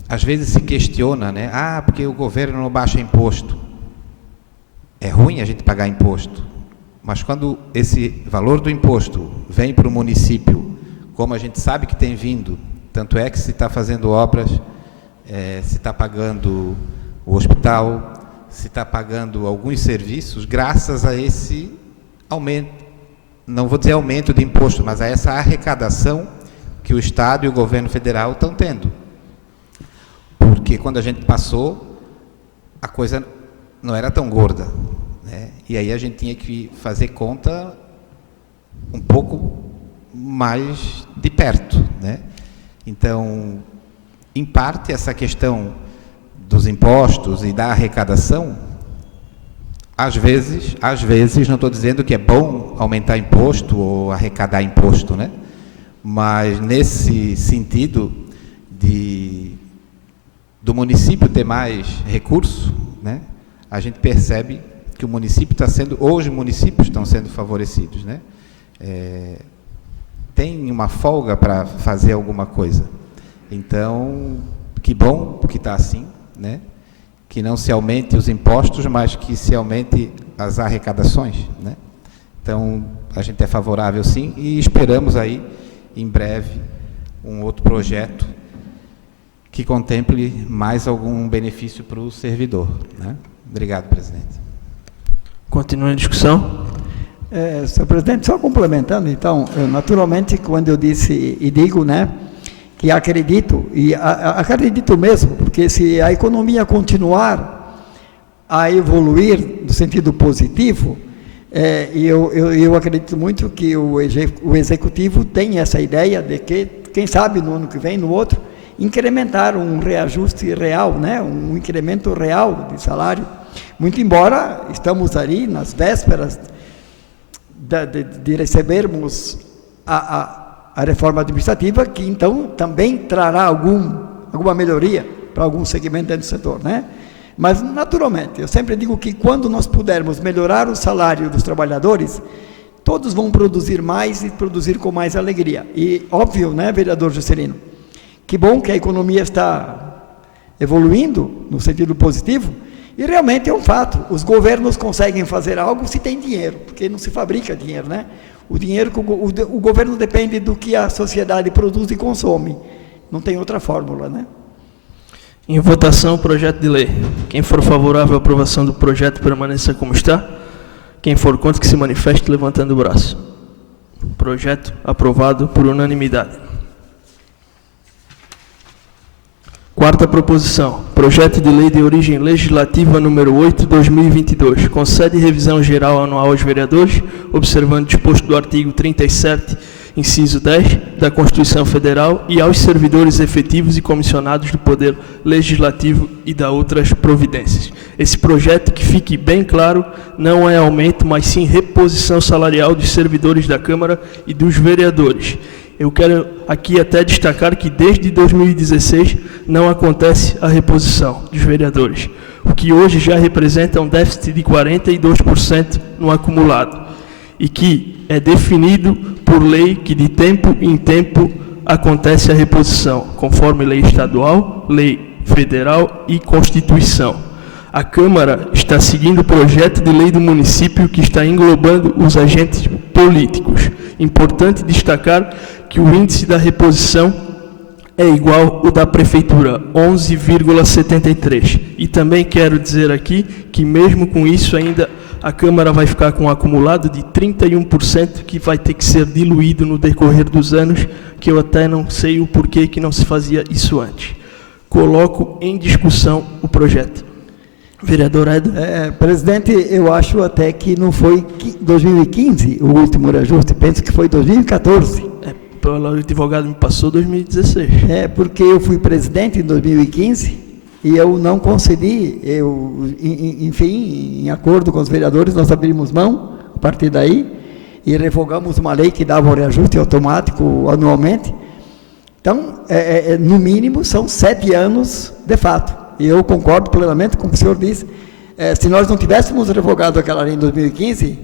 às vezes se questiona, né? Porque o governo não baixa imposto. É ruim a gente pagar imposto, mas quando esse valor do imposto vem para o município, como a gente sabe que tem vindo, tanto é que se está fazendo obras, se está pagando o hospital, se está pagando alguns serviços, graças a esse aumento, não vou dizer aumento de imposto, mas a essa arrecadação que o Estado e o governo federal estão tendo. Porque quando a gente passou, a coisa não era tão gorda, né? E aí a gente tinha que fazer conta um pouco mais de perto, né? Então, em parte, essa questão dos impostos e da arrecadação, às vezes, não estou dizendo que é bom aumentar imposto ou arrecadar imposto, né? Mas nesse sentido do município ter mais recurso, né? A gente percebe que o município está sendo, hoje os municípios estão sendo favorecidos, né? Tem uma folga para fazer alguma coisa. Então, que bom que está assim, né? Que não se aumente os impostos, mas que se aumente as arrecadações, né? Então, a gente é favorável sim e esperamos aí, em breve, um outro projeto que contemple mais algum benefício para o servidor, né? Obrigado, presidente. Continua a discussão. Senhor presidente, só complementando, então, naturalmente, quando eu disse e digo, né, que acredito, e acredito mesmo, porque se a economia continuar a evoluir no sentido positivo, eu acredito muito que o Executivo tem essa ideia de que, quem sabe, no ano que vem, no outro, incrementar um reajuste real, né, um incremento real de salário, muito embora estamos ali nas vésperas de recebermos a reforma administrativa, que então também trará alguma melhoria para algum segmento dentro do setor, né? Mas, naturalmente, eu sempre digo que quando nós pudermos melhorar o salário dos trabalhadores, todos vão produzir mais e produzir com mais alegria. E, óbvio, né, vereador Juscelino, que bom que a economia está evoluindo no sentido positivo, e realmente é um fato, os governos conseguem fazer algo se tem dinheiro, porque não se fabrica dinheiro, né? O dinheiro, o governo depende do que a sociedade produz e consome, não tem outra fórmula, né? Em votação, o projeto de lei. Quem for favorável à aprovação do projeto, permaneça como está. Quem for contra, que se manifeste levantando o braço. Projeto aprovado por unanimidade. Quarta proposição. Projeto de lei de origem legislativa número 8/2022. Concede revisão geral anual aos vereadores, observando o disposto do artigo 37, inciso 10, da Constituição Federal e aos servidores efetivos e comissionados do Poder Legislativo e da outras providências. Esse projeto, que fique bem claro, não é aumento, mas sim reposição salarial dos servidores da Câmara e dos vereadores. Eu quero aqui até destacar que desde 2016 não acontece a reposição dos vereadores, o que hoje já representa um déficit de 42% no acumulado, e que é definido por lei que de tempo em tempo acontece a reposição, conforme lei estadual, lei federal e Constituição. A Câmara está seguindo o projeto de lei do município que está englobando os agentes políticos. Importante destacar que o índice da reposição é igual ao da Prefeitura, 11,73. E também quero dizer aqui que mesmo com isso ainda a Câmara vai ficar com um acumulado de 31% que vai ter que ser diluído no decorrer dos anos, que eu até não sei o porquê que não se fazia isso antes. Coloco em discussão o projeto. Vereador Edo. Presidente, eu acho até que não foi 2015 o último reajuste, penso que foi 2014. Pelo advogado me passou 2016. Porque eu fui presidente em 2015 e eu não concedi, enfim, em acordo com os vereadores, nós abrimos mão a partir daí e revogamos uma lei que dava o reajuste automático anualmente. Então, no mínimo, são 7 anos de fato. E eu concordo plenamente com o que o senhor disse. Se nós não tivéssemos revogado aquela lei em 2015,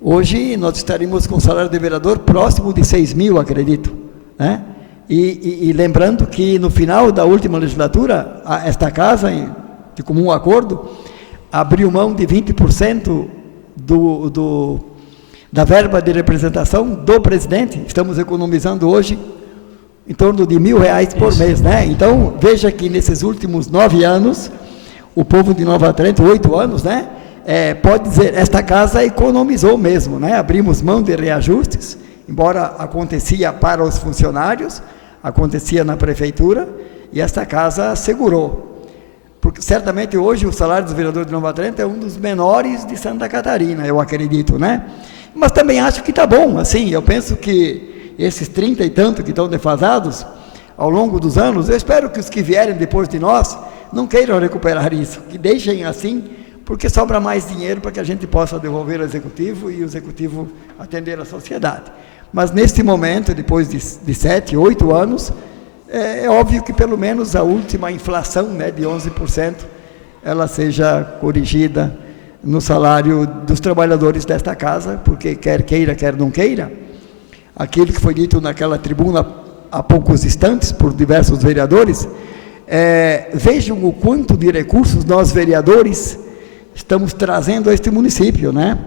hoje nós estaríamos com o salário de vereador próximo de 6 mil, acredito, né? E lembrando que no final da última legislatura, esta casa, de comum acordo, abriu mão de 20% da verba de representação do presidente. Estamos economizando hoje em torno de R$1.000 por mês, né? Então, veja que nesses últimos 9 anos, o povo de Nova Trento, 8 anos, né? Pode dizer, esta casa economizou mesmo, né? Abrimos mão de reajustes, embora acontecia para os funcionários, acontecia na prefeitura, e esta casa segurou. Porque certamente hoje o salário dos vereadores de Nova Trento é um dos menores de Santa Catarina, eu acredito, né? Mas também acho que está bom, assim, eu penso que esses 30 e tanto que estão defasados ao longo dos anos, eu espero que os que vierem depois de nós não queiram recuperar isso, que deixem assim, porque sobra mais dinheiro para que a gente possa devolver ao Executivo e o Executivo atender a sociedade. Mas neste momento, depois de 7, 8 anos, é óbvio que pelo menos a última inflação, né, de 11%, ela seja corrigida no salário dos trabalhadores desta casa, porque quer queira, quer não queira, aquilo que foi dito naquela tribuna há poucos instantes por diversos vereadores, vejam o quanto de recursos nós vereadores estamos trazendo a este município, né?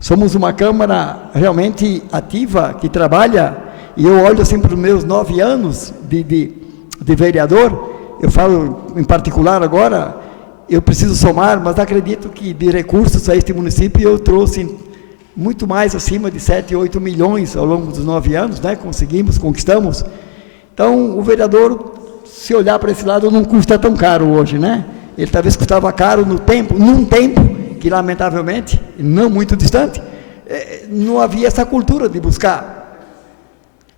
Somos uma Câmara realmente ativa, que trabalha, e eu olho assim para os meus 9 anos de vereador, eu falo em particular agora, eu preciso somar, mas acredito que de recursos a este município eu trouxe muito mais acima de 7, 8 milhões ao longo dos 9 anos, né? Conquistamos. Então, o vereador, se olhar para esse lado, não custa tão caro hoje, né? Ele talvez custava caro num tempo que, lamentavelmente, não muito distante, não havia essa cultura de buscar.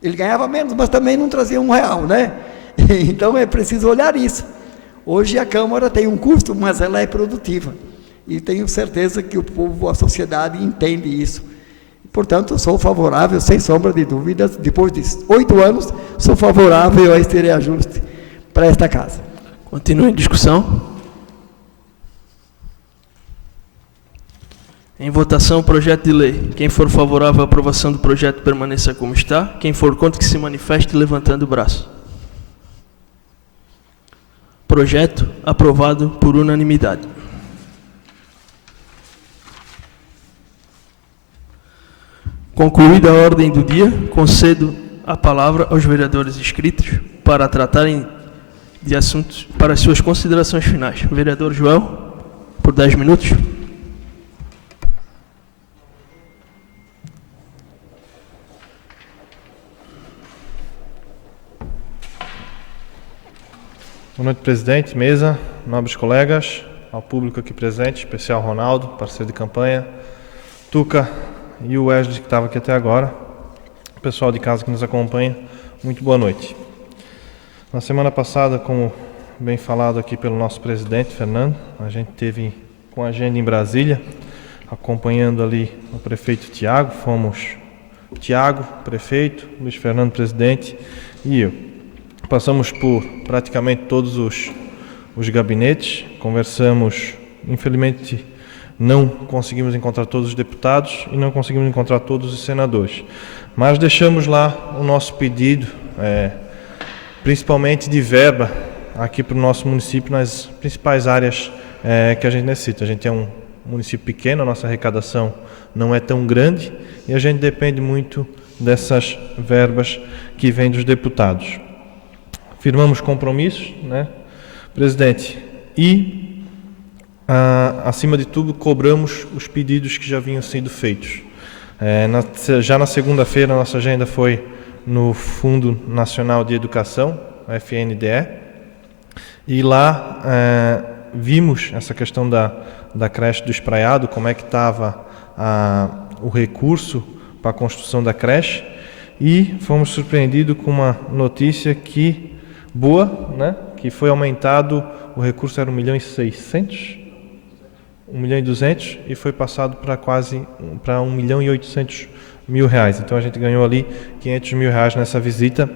Ele ganhava menos, mas também não trazia R$1, né? Então, é preciso olhar isso. Hoje a Câmara tem um custo, mas ela é produtiva. E tenho certeza que o povo, a sociedade, entende isso. Portanto, sou favorável, sem sombra de dúvidas, depois de 8 anos, sou favorável a este reajuste para esta casa. Continua em discussão. Em votação, o projeto de lei. Quem for favorável à aprovação do projeto, permaneça como está. Quem for contra, que se manifeste levantando o braço. Projeto aprovado por unanimidade. Concluída a ordem do dia, concedo a palavra aos vereadores inscritos para tratarem de assuntos para as suas considerações finais. Vereador Joel, por 10 minutos. Boa noite, presidente, mesa, nobres colegas, ao público aqui presente, especial Ronaldo, parceiro de campanha, Tuca e o Wesley que estava aqui até agora, o pessoal de casa que nos acompanha, muito boa noite. Na semana passada, como bem falado aqui pelo nosso presidente, Fernando, a gente teve com a agenda em Brasília, acompanhando ali o prefeito Tiago, fomos Tiago, prefeito, Luiz Fernando, presidente, e eu. Passamos por praticamente todos os gabinetes, conversamos, infelizmente não conseguimos encontrar todos os deputados e não conseguimos encontrar todos os senadores, mas deixamos lá o nosso pedido, principalmente de verba aqui para o nosso município nas principais áreas que a gente necessita. A gente é um município pequeno, a nossa arrecadação não é tão grande e a gente depende muito dessas verbas que vêm dos deputados. Firmamos compromissos, né, presidente, e, acima de tudo, cobramos os pedidos que já vinham sendo feitos. Já na segunda-feira, a nossa agenda foi no Fundo Nacional de Educação, FNDE, e lá vimos essa questão da creche do Espraiado, como é que estava o recurso para a construção da creche, e fomos surpreendidos com uma notícia boa, né? Que foi aumentado, o recurso era 1.600.000, 1.200.000 e foi passado para quase para 1.800.000 reais. Então a gente ganhou ali 500.000 reais nessa visita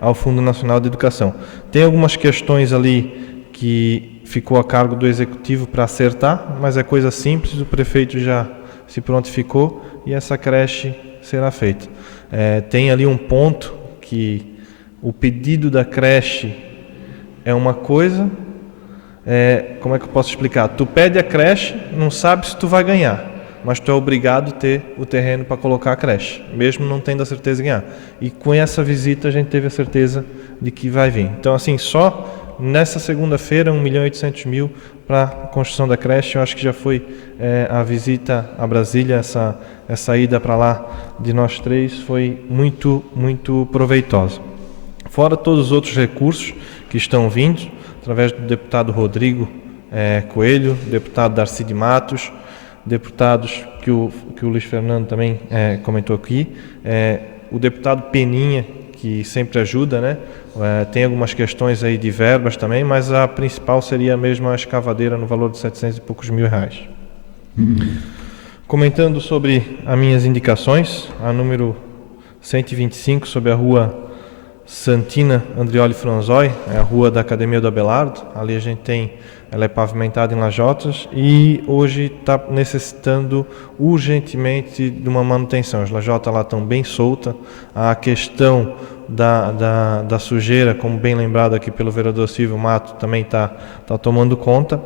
ao Fundo Nacional de Educação. Tem algumas questões ali que ficou a cargo do Executivo para acertar, mas é coisa simples, o prefeito já se prontificou e essa creche será feita. Tem ali um ponto que que o pedido da creche é uma coisa, como é que eu posso explicar? Tu pede a creche, não sabe se tu vai ganhar, mas tu é obrigado a ter o terreno para colocar a creche, mesmo não tendo a certeza de ganhar. E com essa visita a gente teve a certeza de que vai vir. Então, assim, só nessa segunda-feira, 1.800.000 para a construção da creche. Eu acho que já foi a visita a Brasília, essa ida para lá de nós três foi muito, muito proveitosa. Fora todos os outros recursos que estão vindo, através do deputado Rodrigo Coelho, deputado Darcy de Matos, deputados que o Luiz Fernando também comentou aqui, o deputado Peninha, que sempre ajuda, né? Tem algumas questões aí de verbas também, mas a principal seria mesmo a escavadeira no valor de 700 e poucos mil reais. Comentando sobre as minhas indicações, a número 125, sobre a rua Santina Andrioli Franzoi, é a rua da Academia do Abelardo. Ali a gente ela é pavimentada em lajotas e hoje está necessitando urgentemente de uma manutenção. As lajotas lá estão bem soltas, a questão da sujeira, como bem lembrado aqui pelo vereador Silvio Mato, também está tomando conta.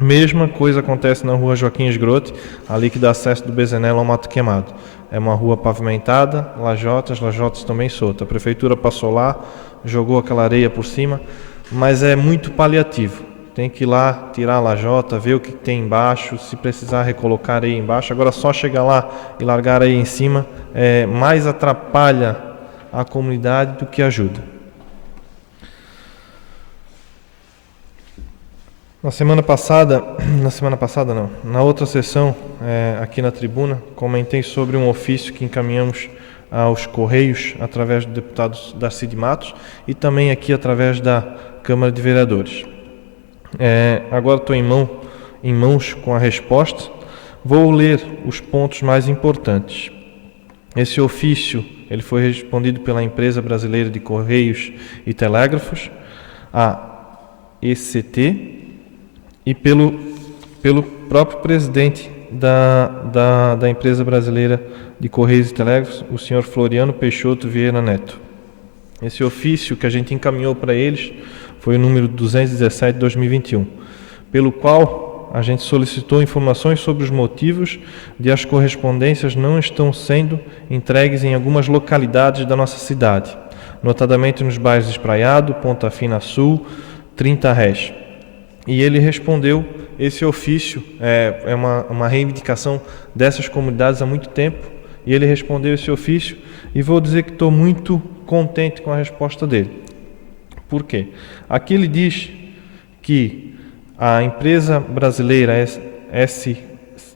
Mesma coisa acontece na rua Joaquim Esgrote, ali que dá acesso do Bezenelo ao Mato Queimado. É uma rua pavimentada, lajotas também soltas. A prefeitura passou lá, jogou aquela areia por cima, mas é muito paliativo. Tem que ir lá, tirar a lajota, ver o que tem embaixo, se precisar recolocar areia embaixo. Agora só chegar lá e largar areia em cima, mais atrapalha a comunidade do que ajuda. Na outra sessão, aqui na tribuna, comentei sobre um ofício que encaminhamos aos Correios através do deputado Darcy de Matos e também aqui através da Câmara de Vereadores. Agora estou em mãos com a resposta. Vou ler os pontos mais importantes. Esse ofício ele foi respondido pela Empresa Brasileira de Correios e Telégrafos, a ECT, e pelo próprio presidente da Empresa Brasileira de Correios e Telégrafos, o senhor Floriano Peixoto Vieira Neto. Esse ofício que a gente encaminhou para eles foi o número 217 de 2021, pelo qual a gente solicitou informações sobre os motivos de as correspondências não estão sendo entregues em algumas localidades da nossa cidade, notadamente nos bairros Espraiado, Ponta Fina Sul, 30 Rés. E ele respondeu, esse ofício é uma reivindicação dessas comunidades há muito tempo, e ele respondeu esse ofício, e vou dizer que estou muito contente com a resposta dele. Por quê? Aqui ele diz que a empresa brasileira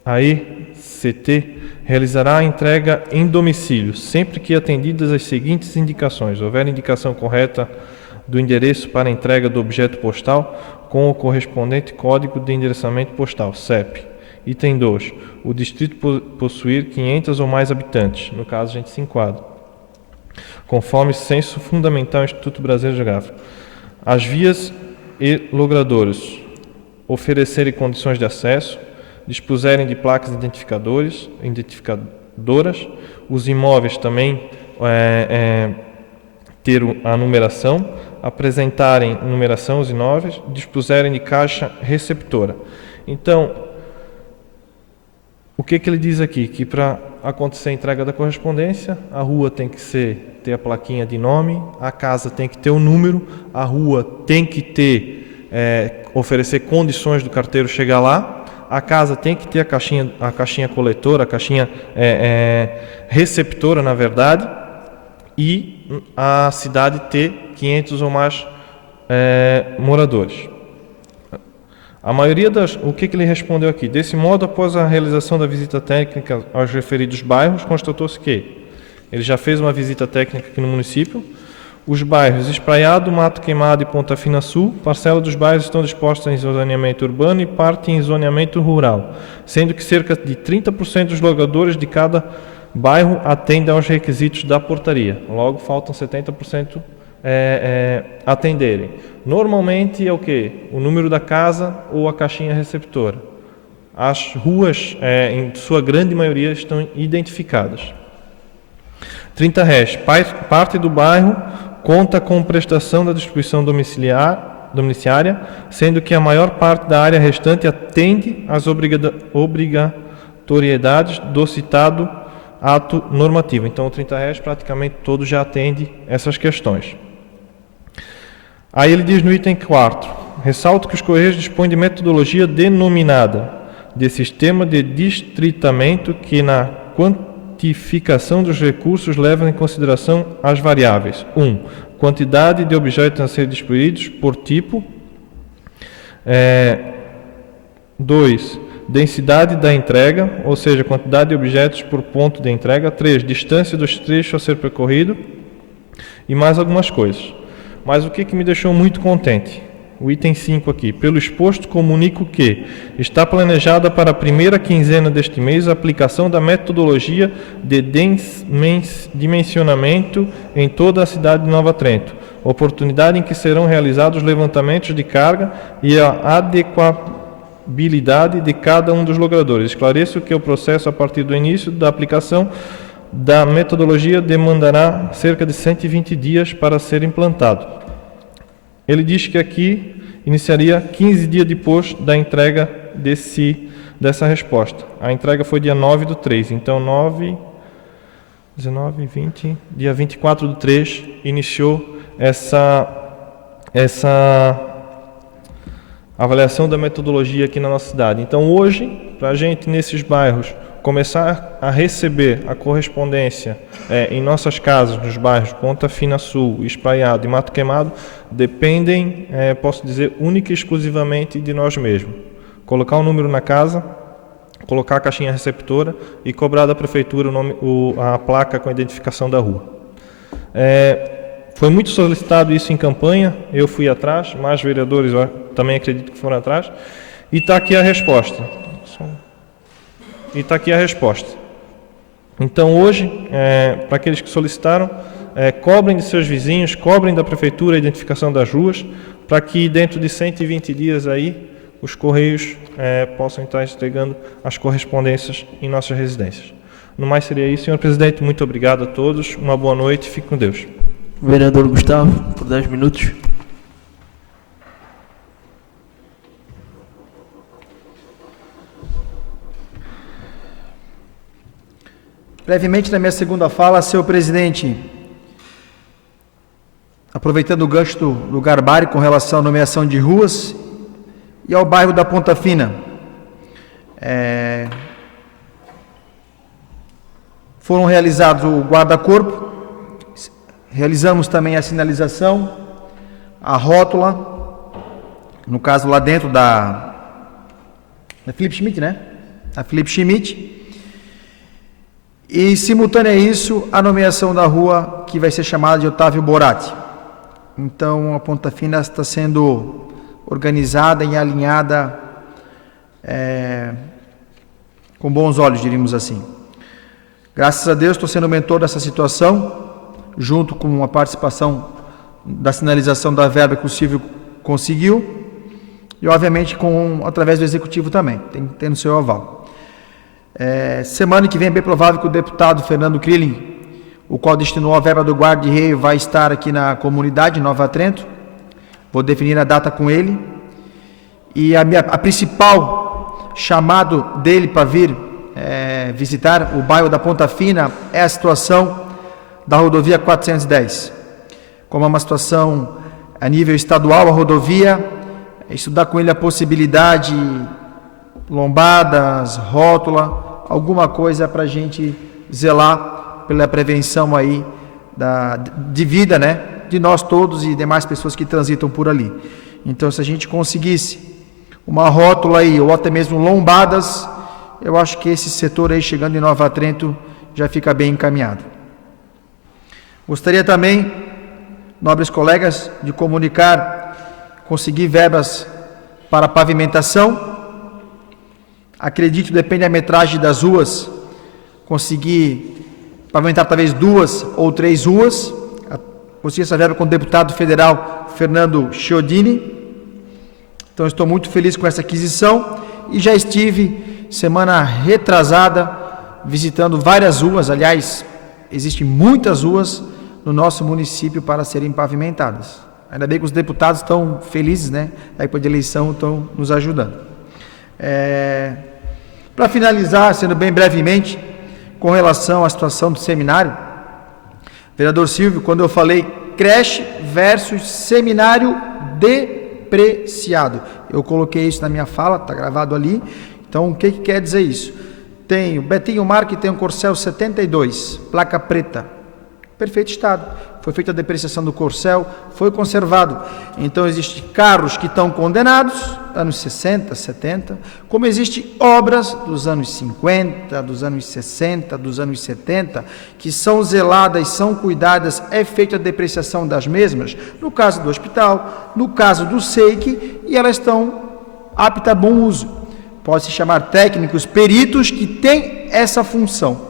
a ECT realizará a entrega em domicílio, sempre que atendidas as seguintes indicações. Houver indicação correta do endereço para entrega do objeto postal com o correspondente código de endereçamento postal, CEP. Item 2. O distrito possuir 500 ou mais habitantes, no caso a gente se enquadra, conforme censo fundamental Instituto Brasileiro Geográfico. As vias e logradouros oferecerem condições de acesso, dispuserem de placas identificadoras, os imóveis também ter a numeração, apresentarem numeração os imóveis, dispuserem de caixa receptora. Então, o que ele diz aqui? Que para acontecer a entrega da correspondência, a rua tem que ter a plaquinha de nome, a casa tem que ter o número, a rua tem que oferecer condições do carteiro chegar lá, a casa tem que ter a caixinha coletora, a caixinha receptora, na verdade, e a cidade ter 500 ou mais moradores. A maioria o que ele respondeu aqui? Desse modo, após a realização da visita técnica aos referidos bairros, constatou-se que ele já fez uma visita técnica aqui no município. Os bairros Espraiado, Mato Queimado e Ponta Fina Sul, parcela dos bairros estão dispostas em zoneamento urbano e parte em zoneamento rural, sendo que cerca de 30% dos logadores de cada bairro atendem aos requisitos da portaria. Logo, faltam 70% atenderem. Normalmente é o quê? O número da casa ou a caixinha receptora. As ruas, em sua grande maioria, estão identificadas. 30 RES. Parte do bairro conta com prestação da distribuição domiciliária, sendo que a maior parte da área restante atende às obrigatoriedades do citado ato normativo. Então, o 30 RES praticamente todo já atende essas questões. Aí ele diz no item 4, ressalto que os Correios dispõem de metodologia denominada de sistema de distritamento que na quantificação dos recursos leva em consideração as variáveis. 1. Quantidade de objetos a ser distribuídos por tipo. 2. Densidade da entrega, ou seja, quantidade de objetos por ponto de entrega. 3. Distância dos trechos a ser percorrido. E mais algumas coisas. Mas o que me deixou muito contente? O item 5 aqui. Pelo exposto, comunico que está planejada para a primeira quinzena deste mês a aplicação da metodologia de dimensionamento em toda a cidade de Nova Trento, oportunidade em que serão realizados levantamentos de carga e a adequabilidade de cada um dos logradores. Esclareço que o processo, a partir do início da aplicação da metodologia, demandará cerca de 120 dias para ser implantado. Ele diz que aqui iniciaria 15 dias depois da entrega dessa resposta. A entrega foi dia 9/3, então 9, 19, 20, dia 24/3 iniciou essa avaliação da metodologia aqui na nossa cidade. Então hoje, para a gente nesses bairros começar a receber a correspondência em nossas casas, nos bairros Ponta Fina Sul, Espraiado e Mato Queimado, dependem, posso dizer, única e exclusivamente de nós mesmos. Colocar um número na casa, colocar a caixinha receptora e cobrar da prefeitura a placa com a identificação da rua. Foi muito solicitado isso em campanha, eu fui atrás, mais vereadores também acredito que foram atrás, e está aqui a resposta. Então hoje, para aqueles que solicitaram, cobrem de seus vizinhos, cobrem da prefeitura a identificação das ruas, para que dentro de 120 dias aí, os Correios possam estar entregando as correspondências em nossas residências. No mais seria isso, senhor presidente, muito obrigado a todos, uma boa noite, fique com Deus. Vereador Gustavo, por 10 minutos. Brevemente, na minha segunda fala, senhor presidente, aproveitando o gancho do Garbari com relação à nomeação de ruas e ao bairro da Ponta Fina. Foram realizados o guarda-corpo, realizamos também a sinalização, a rótula, no caso lá dentro da Felipe Schmidt, né? A Felipe Schmidt. E, simultâneo a isso, a nomeação da rua que vai ser chamada de Otávio Boratti. Então, a Ponta Fina está sendo organizada e alinhada com bons olhos, diríamos assim. Graças a Deus, estou sendo mentor dessa situação, junto com a participação da sinalização da verba que o Silvio conseguiu e, obviamente, através do Executivo também, tendo seu aval. Semana que vem é bem provável que o deputado Fernando Krilling, o qual destinou a verba do Guarda de Reio, vai estar aqui na comunidade Nova Trento. Vou definir a data com ele. E a principal chamado dele para vir visitar o bairro da Ponta Fina é a situação da rodovia 410. Como é uma situação a nível estadual, a rodovia, estudar com ele a possibilidade, lombadas, rótula, alguma coisa para a gente zelar pela prevenção aí de vida, né, de nós todos e demais pessoas que transitam por ali. Então, se a gente conseguisse uma rótula aí, ou até mesmo lombadas, eu acho que esse setor aí, chegando em Nova Trento, já fica bem encaminhado. Gostaria também, nobres colegas, de comunicar, conseguir verbas para pavimentação. Acredito, depende da metragem das ruas, conseguir pavimentar talvez 2 ou 3 ruas. Consegui essa verba com o deputado federal Fernando Chiodini. Então, estou muito feliz com essa aquisição e já estive, semana retrasada, visitando várias ruas. Aliás, existem muitas ruas no nosso município para serem pavimentadas. Ainda bem que os deputados estão felizes, né? A época de eleição estão nos ajudando. Para finalizar, sendo bem brevemente, com relação à situação do seminário, vereador Silvio, quando eu falei creche versus seminário depreciado, eu coloquei isso na minha fala, está gravado ali. Então, o que quer dizer isso? Tem o Betinho Marque, tem um Corcel 72, placa preta, perfeito estado. Foi feita a depreciação do Corcel, foi conservado. Então, existem carros que estão condenados, anos 60, 70, como existem obras dos anos 50, dos anos 60, dos anos 70, que são zeladas, são cuidadas, é feita a depreciação das mesmas, no caso do hospital, no caso do SEIC, e elas estão aptas a bom uso. Pode-se chamar técnicos, peritos que têm essa função.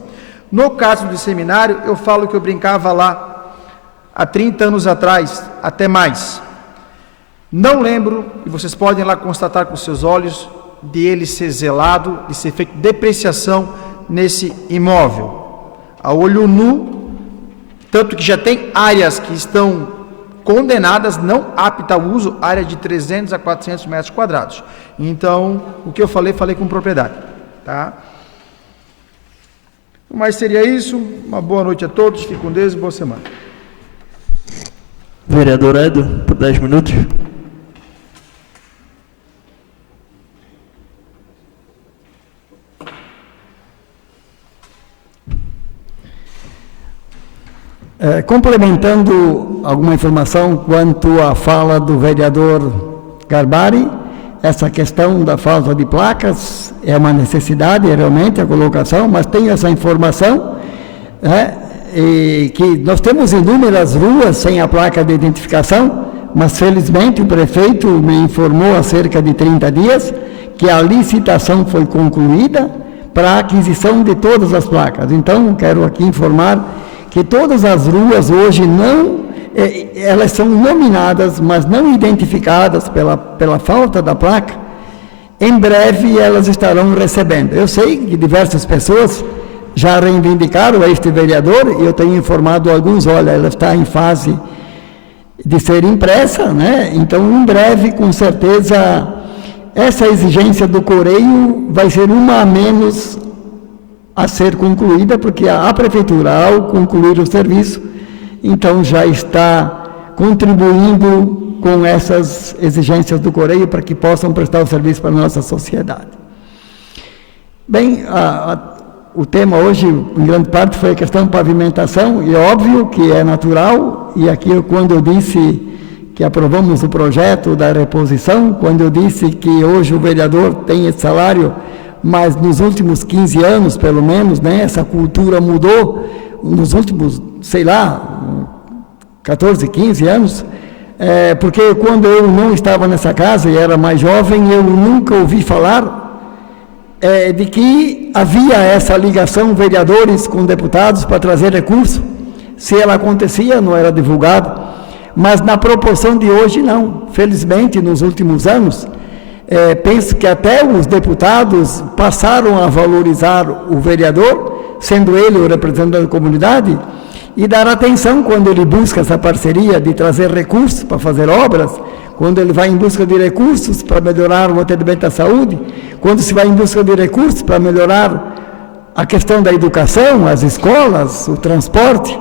No caso do seminário, eu falo que eu brincava lá há 30 anos atrás, até mais. Não lembro, e vocês podem lá constatar com seus olhos, de ele ser zelado, de ser feita depreciação nesse imóvel. A olho nu, tanto que já tem áreas que estão condenadas, não aptas ao uso, área de 300 a 400 metros quadrados. Então, o que eu falei com propriedade. Tá? Mas seria isso. Uma boa noite a todos, fiquem com Deus e boa semana. Vereador Edo, por 10 minutos. Complementando alguma informação quanto à fala do vereador Garbari, essa questão da falta de placas é uma necessidade, realmente, a colocação, mas tenho essa informação, e que nós temos inúmeras ruas sem a placa de identificação, mas felizmente o prefeito me informou há cerca de 30 dias que a licitação foi concluída para a aquisição de todas as placas. Então, quero aqui informar que todas as ruas hoje elas são nominadas, mas não identificadas pela falta da placa. Em breve elas estarão recebendo. Eu sei que diversas pessoas já reivindicaram a este vereador, e eu tenho informado alguns, olha, ela está em fase de ser impressa, né? Então, em breve, com certeza, essa exigência do Correio vai ser uma a menos a ser concluída, porque a Prefeitura, ao concluir o serviço, então já está contribuindo com essas exigências do Correio para que possam prestar o serviço para a nossa sociedade. Bem, o tema hoje, em grande parte, foi a questão de pavimentação, e é óbvio que é natural, e aqui quando eu disse que aprovamos o projeto da reposição, quando eu disse que hoje o vereador tem esse salário, mas nos últimos 15 anos, pelo menos, né, essa cultura mudou, nos últimos, 14, 15 anos, porque quando eu não estava nessa casa e era mais jovem, eu nunca ouvi falar de que havia essa ligação vereadores com deputados para trazer recurso. Se ela acontecia, não era divulgado, mas na proporção de hoje não. Felizmente, nos últimos anos, penso que até os deputados passaram a valorizar o vereador, sendo ele o representante da comunidade, e dar atenção quando ele busca essa parceria de trazer recursos para fazer obras, quando ele vai em busca de recursos para melhorar o atendimento da saúde, quando se vai em busca de recursos para melhorar a questão da educação, as escolas, o transporte,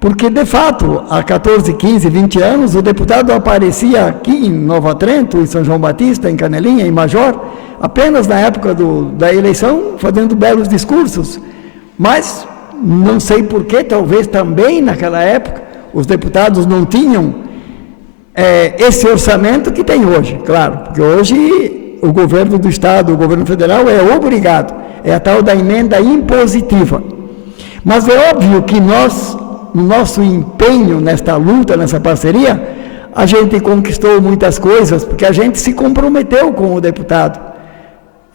porque de fato, há 14, 15, 20 anos, o deputado aparecia aqui em Nova Trento, em São João Batista, em Canelinha, em Major, apenas na época da eleição, fazendo belos discursos, mas não sei porquê, talvez também naquela época, os deputados não tinham esse orçamento que tem hoje, claro, porque hoje o governo do Estado, o governo federal é obrigado, é a tal da emenda impositiva. Mas é óbvio que nós, no nosso empenho nesta luta, nessa parceria, a gente conquistou muitas coisas, porque a gente se comprometeu com o deputado,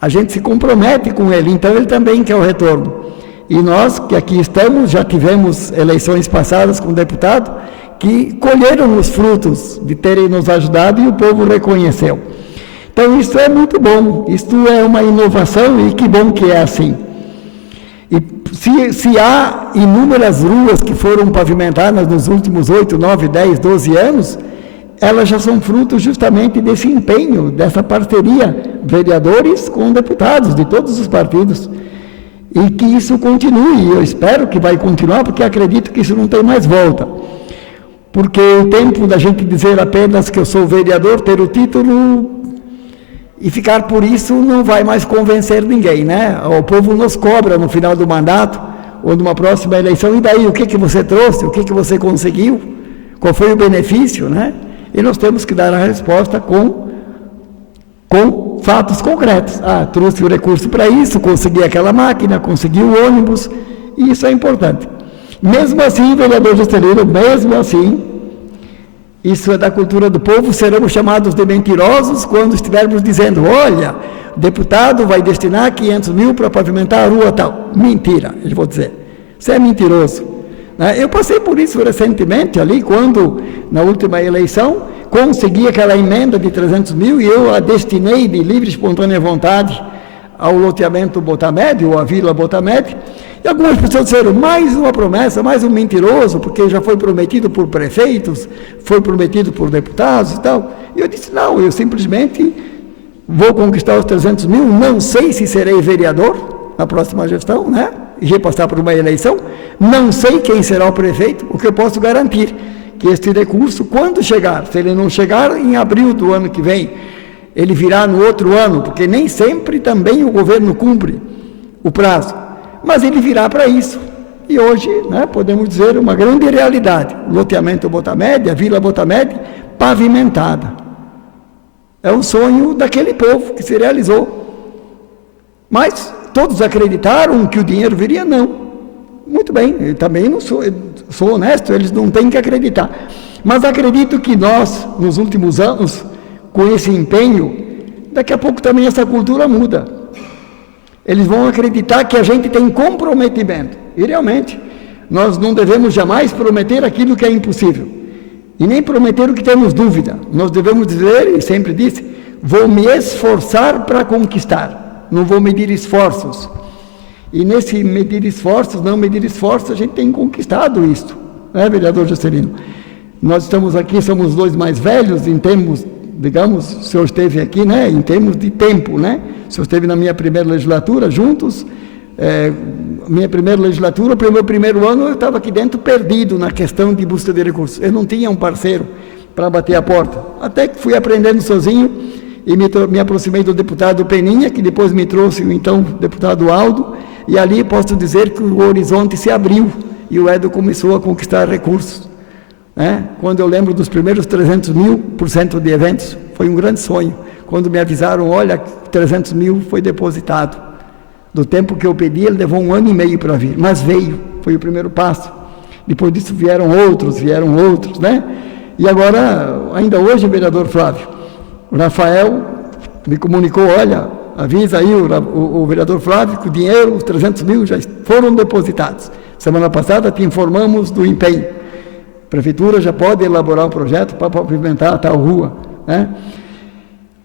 a gente se compromete com ele, então ele também quer o retorno. E nós, que aqui estamos, já tivemos eleições passadas com deputado, que colheram os frutos de terem nos ajudado e o povo reconheceu. Então, isso é muito bom, isto é uma inovação e que bom que é assim. E se há inúmeras ruas que foram pavimentadas nos últimos 8, 9, 10, 12 anos, elas já são fruto justamente desse empenho, dessa parceria, vereadores com deputados de todos os partidos. E que isso continue, eu espero que vai continuar, porque acredito que isso não tem mais volta. Porque o tempo da gente dizer apenas que eu sou vereador, ter o título e ficar por isso não vai mais convencer ninguém, né? O povo nos cobra no final do mandato ou numa próxima eleição, e daí, o que você trouxe, o que você conseguiu, qual foi o benefício, né? E nós temos que dar a resposta com fatos concretos. Trouxe o recurso para isso, consegui aquela máquina, consegui o ônibus, e isso é importante. Mesmo assim, vereador Juscelino, mesmo assim, isso é da cultura do povo, seremos chamados de mentirosos quando estivermos dizendo, olha, o deputado vai destinar 500 mil para pavimentar a rua tal. Mentira, eles vão dizer. Você é mentiroso. Eu passei por isso recentemente, ali, quando, na última eleição, consegui aquela emenda de 300 mil e eu a destinei de livre e espontânea vontade ao loteamento Botamed, ou à Vila Botamed, e algumas pessoas disseram, mais uma promessa, mais um mentiroso, porque já foi prometido por prefeitos, foi prometido por deputados e tal. E eu disse, não, eu simplesmente vou conquistar os 300 mil, não sei se serei vereador na próxima gestão, né? E repassar por uma eleição, não sei quem será o prefeito, o que eu posso garantir, que este recurso, quando chegar, se ele não chegar em abril do ano que vem, ele virá no outro ano, porque nem sempre também o governo cumpre o prazo, mas ele virá para isso. E hoje, né, podemos dizer, uma grande realidade, o loteamento Botamed, a Vila Botamed, pavimentada. É um sonho daquele povo que se realizou. Mas todos acreditaram que o dinheiro viria? Não. Muito bem, eu também não sou honesto, eles não têm que acreditar. Mas acredito que nós, nos últimos anos, com esse empenho, daqui a pouco também essa cultura muda. Eles vão acreditar que a gente tem comprometimento. E realmente, nós não devemos jamais prometer aquilo que é impossível. E nem prometer o que temos dúvida. Nós devemos dizer, e sempre disse, vou me esforçar para conquistar. Não vou medir esforços. E nesse medir esforços, não medir esforços, a gente tem conquistado isto. Né, vereador Juscelino? Nós estamos aqui, somos os dois mais velhos, em termos, digamos, o senhor esteve aqui, né, em termos de tempo, né? O senhor esteve na minha primeira legislatura, juntos. Minha primeira legislatura, para o meu primeiro ano, eu estava aqui dentro perdido na questão de busca de recursos. Eu não tinha um parceiro para bater a porta. Até que fui aprendendo sozinho e me aproximei do deputado Peninha, que depois me trouxe o então deputado Aldo, e ali posso dizer que o horizonte se abriu e o Edo começou a conquistar recursos. Né? Quando eu lembro dos primeiros 300 mil por cento de eventos, foi um grande sonho. Quando me avisaram, olha, 300 mil foi depositado. Do tempo que eu pedi, ele levou 1 ano e meio para vir, mas veio, foi o primeiro passo. Depois disso vieram outros, né? E agora, ainda hoje, vereador Flávio, o Rafael me comunicou, olha, avisa aí o vereador Flávio que o dinheiro, os 300 mil já foram depositados. Semana passada te informamos do empenho. A prefeitura já pode elaborar um projeto para pavimentar a tal rua, né?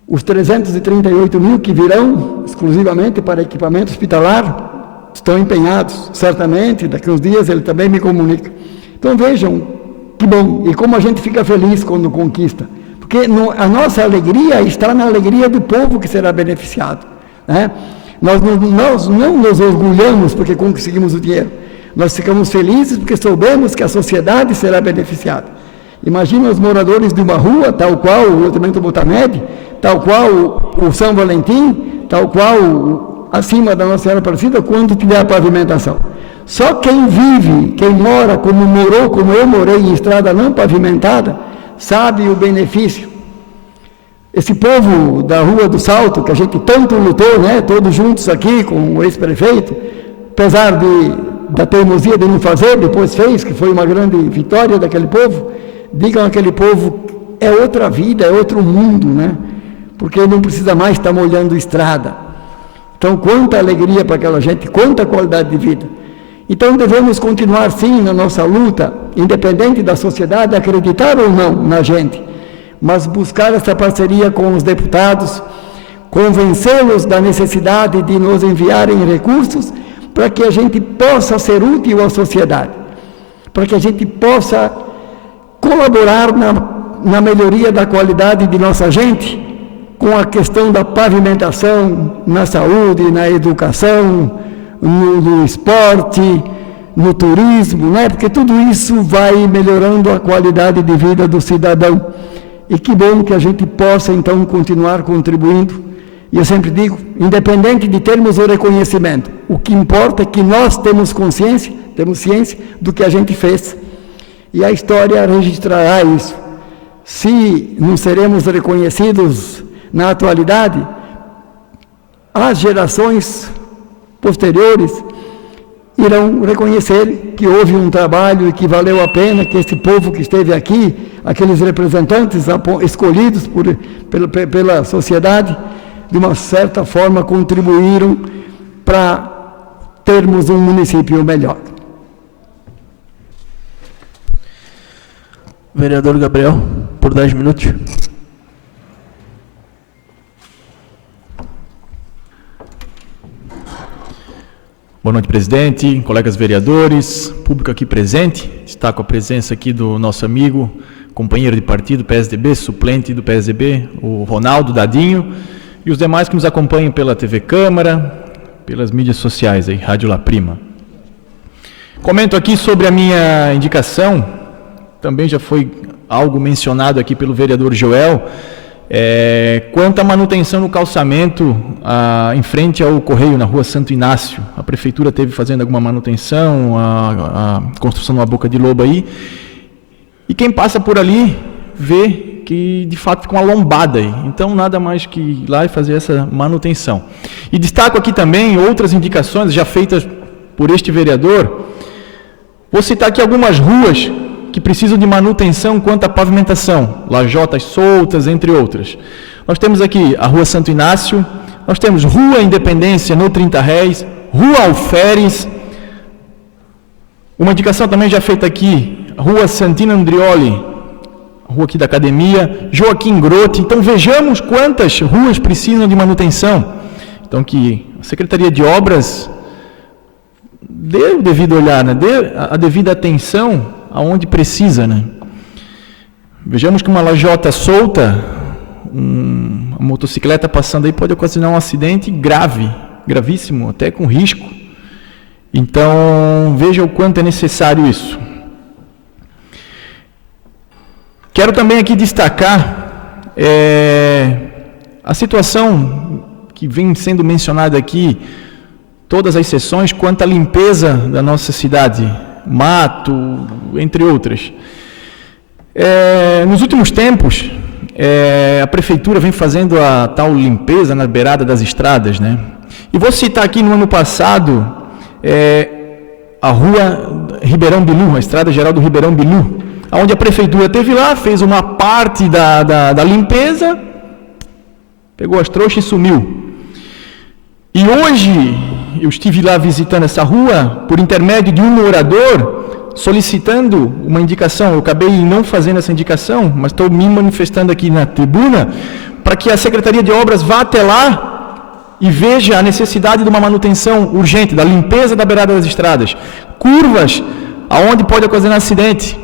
Os 338 mil que virão exclusivamente para equipamento hospitalar estão empenhados, certamente, daqui a uns dias ele também me comunica. Então vejam, que bom, e como a gente fica feliz quando conquista, porque a nossa alegria está na alegria do povo que será beneficiado, né? Nós não nos orgulhamos porque conseguimos o dinheiro, nós ficamos felizes porque soubemos que a sociedade será beneficiada. Imagina os moradores de uma rua, tal qual o loteamento Botamed, tal qual o São Valentim, tal qual acima da Nossa Senhora Aparecida, quando tiver a pavimentação. Só quem vive, quem mora, como morou, como eu morei em estrada não pavimentada, sabe o benefício. Esse povo da Rua do Salto, que a gente tanto lutou, né, todos juntos aqui com o ex-prefeito, apesar da teimosia de não fazer, depois fez, que foi uma grande vitória daquele povo. Digam aquele povo, é outra vida, é outro mundo, né? Porque não precisa mais estar molhando estrada. Então, quanta alegria para aquela gente, quanta qualidade de vida. Então, devemos continuar sim na nossa luta, independente da sociedade, acreditar ou não na gente, mas buscar essa parceria com os deputados, convencê-los da necessidade de nos enviarem recursos, para que a gente possa ser útil à sociedade, para que a gente possa colaborar na melhoria da qualidade de nossa gente, com a questão da pavimentação, na saúde, na educação, no esporte, no turismo, né? Porque tudo isso vai melhorando a qualidade de vida do cidadão. E que bom que a gente possa, então, continuar contribuindo. E eu sempre digo, independente de termos o reconhecimento, o que importa é que nós temos consciência, temos ciência do que a gente fez. E a história registrará isso. Se não seremos reconhecidos na atualidade, as gerações posteriores irão reconhecer que houve um trabalho e que valeu a pena, que esse povo que esteve aqui, aqueles representantes escolhidos pela sociedade, de uma certa forma contribuíram para termos um município melhor. Vereador Gabriel, por 10 minutos. Boa noite, presidente, colegas vereadores, público aqui presente. Destaco a presença aqui do nosso amigo, companheiro de partido, PSDB, suplente do PSDB, o Ronaldo Dadinho, e os demais que nos acompanham pela TV Câmara, pelas mídias sociais, aí, Rádio La Prima. Comento aqui sobre a minha indicação, também já foi algo mencionado aqui pelo vereador Joel, quanto à manutenção no calçamento em frente ao Correio, na rua Santo Inácio. A prefeitura teve fazendo alguma manutenção, a construção de uma boca de lobo aí, e quem passa por ali vê que de fato fica uma lombada aí, então nada mais que ir lá e fazer essa manutenção. E destaco aqui também outras indicações já feitas por este vereador. Vou citar aqui algumas ruas que precisam de manutenção quanto à pavimentação, lajotas soltas, entre outras. Nós temos aqui a Rua Santo Inácio, nós temos Rua Independência no 30 Réis, Rua Alferes, uma indicação também já feita aqui, Rua Santino Andrioli, rua aqui da Academia, Joaquim Grotti. Então vejamos quantas ruas precisam de manutenção. Então que a Secretaria de Obras dê o devido olhar, né? Dê a devida atenção aonde precisa, né? Vejamos que uma lajota solta, uma motocicleta passando aí pode ocasionar um acidente grave, gravíssimo, até com risco. Então, veja o quanto é necessário isso. Quero também aqui destacar a situação que vem sendo mencionada aqui, todas as sessões, quanto à limpeza da nossa cidade, mato, entre outras. Nos últimos tempos, a prefeitura vem fazendo a tal limpeza na beirada das estradas, né? E vou citar aqui no ano passado a rua Ribeirão Bilu, a estrada geral do Ribeirão Bilu, onde a prefeitura esteve lá, fez uma parte da limpeza, pegou as trouxas e sumiu. E hoje eu estive lá visitando essa rua, por intermédio de um morador, solicitando uma indicação. Eu acabei não fazendo essa indicação, mas estou me manifestando aqui na tribuna, para que a Secretaria de Obras vá até lá e veja a necessidade de uma manutenção urgente, da limpeza da beirada das estradas. Curvas, aonde pode ocasionar acidente.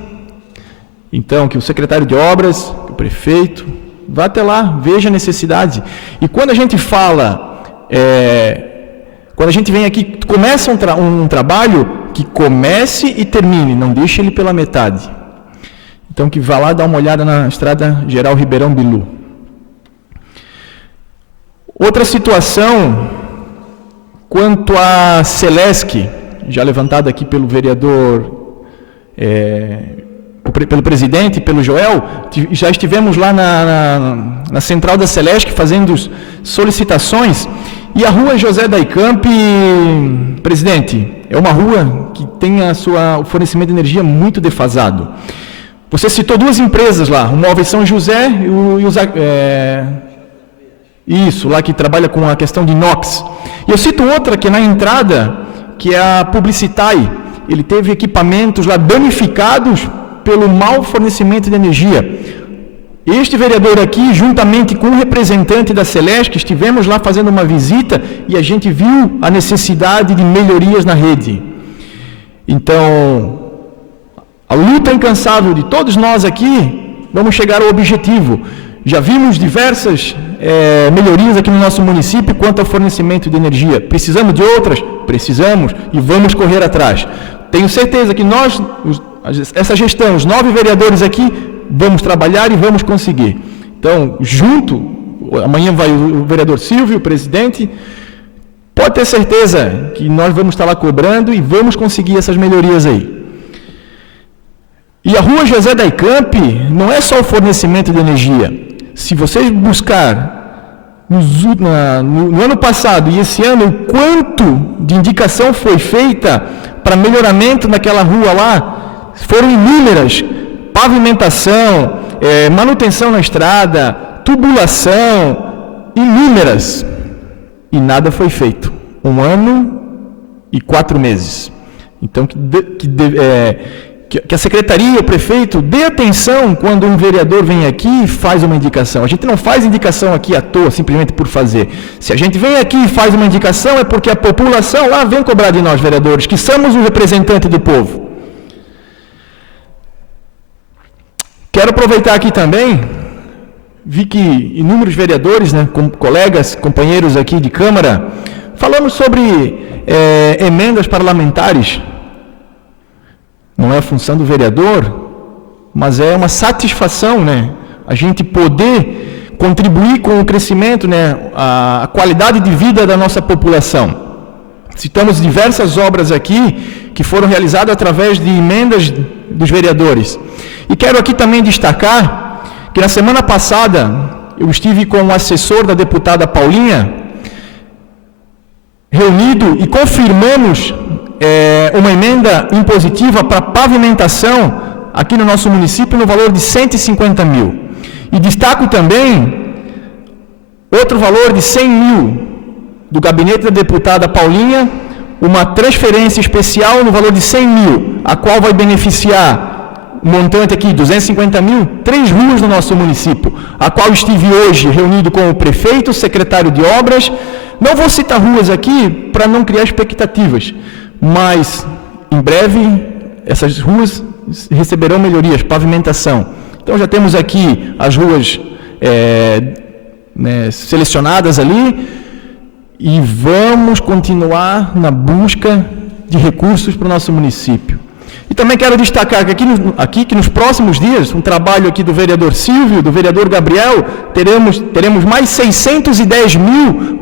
Então, que o secretário de Obras, o prefeito, vá até lá, veja a necessidade. E quando a gente fala, quando a gente vem aqui, começa um trabalho, que comece e termine, não deixe ele pela metade. Então, que vá lá dar uma olhada na estrada geral Ribeirão Bilu. Outra situação, quanto à Celesc, já levantada aqui pelo vereador, pelo presidente, pelo Joel, já estivemos lá na central da Celesc fazendo solicitações, e a rua José Daicamp, presidente, é uma rua que tem o fornecimento de energia muito defasado. Você citou duas empresas lá, o Móveis São José isso, lá que trabalha com a questão de inox. E eu cito outra que é na entrada, que é a Publicitai. Ele teve equipamentos lá danificados pelo mau fornecimento de energia. Este vereador aqui, juntamente com o representante da Celesc, estivemos lá fazendo uma visita e a gente viu a necessidade de melhorias na rede. Então, a luta incansável de todos nós aqui, vamos chegar ao objetivo. Já vimos diversas melhorias aqui no nosso município quanto ao fornecimento de energia. Precisamos de outras? Precisamos e vamos correr atrás. Tenho certeza que nós, essa gestão, os 9 vereadores aqui, vamos trabalhar e vamos conseguir. Então, junto, amanhã vai o vereador Silvio, o presidente, pode ter certeza que nós vamos estar lá cobrando e vamos conseguir essas melhorias aí. E a Rua José Daicamp não é só o fornecimento de energia. Se vocês buscar no ano passado e esse ano o quanto de indicação foi feita para melhoramento naquela rua lá, foram inúmeras. Pavimentação, manutenção na estrada, tubulação, inúmeras. E nada foi feito. 1 ano e 4 meses. Então, que a secretaria, o prefeito, dê atenção quando um vereador vem aqui e faz uma indicação. A gente não faz indicação aqui à toa, simplesmente por fazer. Se a gente vem aqui e faz uma indicação, é porque a população lá vem cobrar de nós, vereadores, que somos o representante do povo. Quero aproveitar aqui também, vi que inúmeros vereadores, né, colegas, companheiros aqui de Câmara, falamos sobre emendas parlamentares. Não é a função do vereador, mas é uma satisfação, né, a gente poder contribuir com o crescimento, né, a qualidade de vida da nossa população. Citamos diversas obras aqui que foram realizadas através de emendas dos vereadores. E quero aqui também destacar que na semana passada eu estive com o assessor da deputada Paulinha, reunido e confirmamos uma emenda impositiva para pavimentação aqui no nosso município no valor de 150 mil. E destaco também outro valor de 100 mil do gabinete da deputada Paulinha, uma transferência especial no valor de 100 mil, a qual vai beneficiar um montante aqui, 250 mil, 3 ruas no nosso município, a qual estive hoje reunido com o prefeito, o secretário de obras. Não vou citar ruas aqui para não criar expectativas, mas em breve essas ruas receberão melhorias, pavimentação. Então já temos aqui as ruas selecionadas ali e vamos continuar na busca de recursos para o nosso município. E também quero destacar que aqui que nos próximos dias, um trabalho aqui do vereador Silvio, do vereador Gabriel, teremos mais 610 mil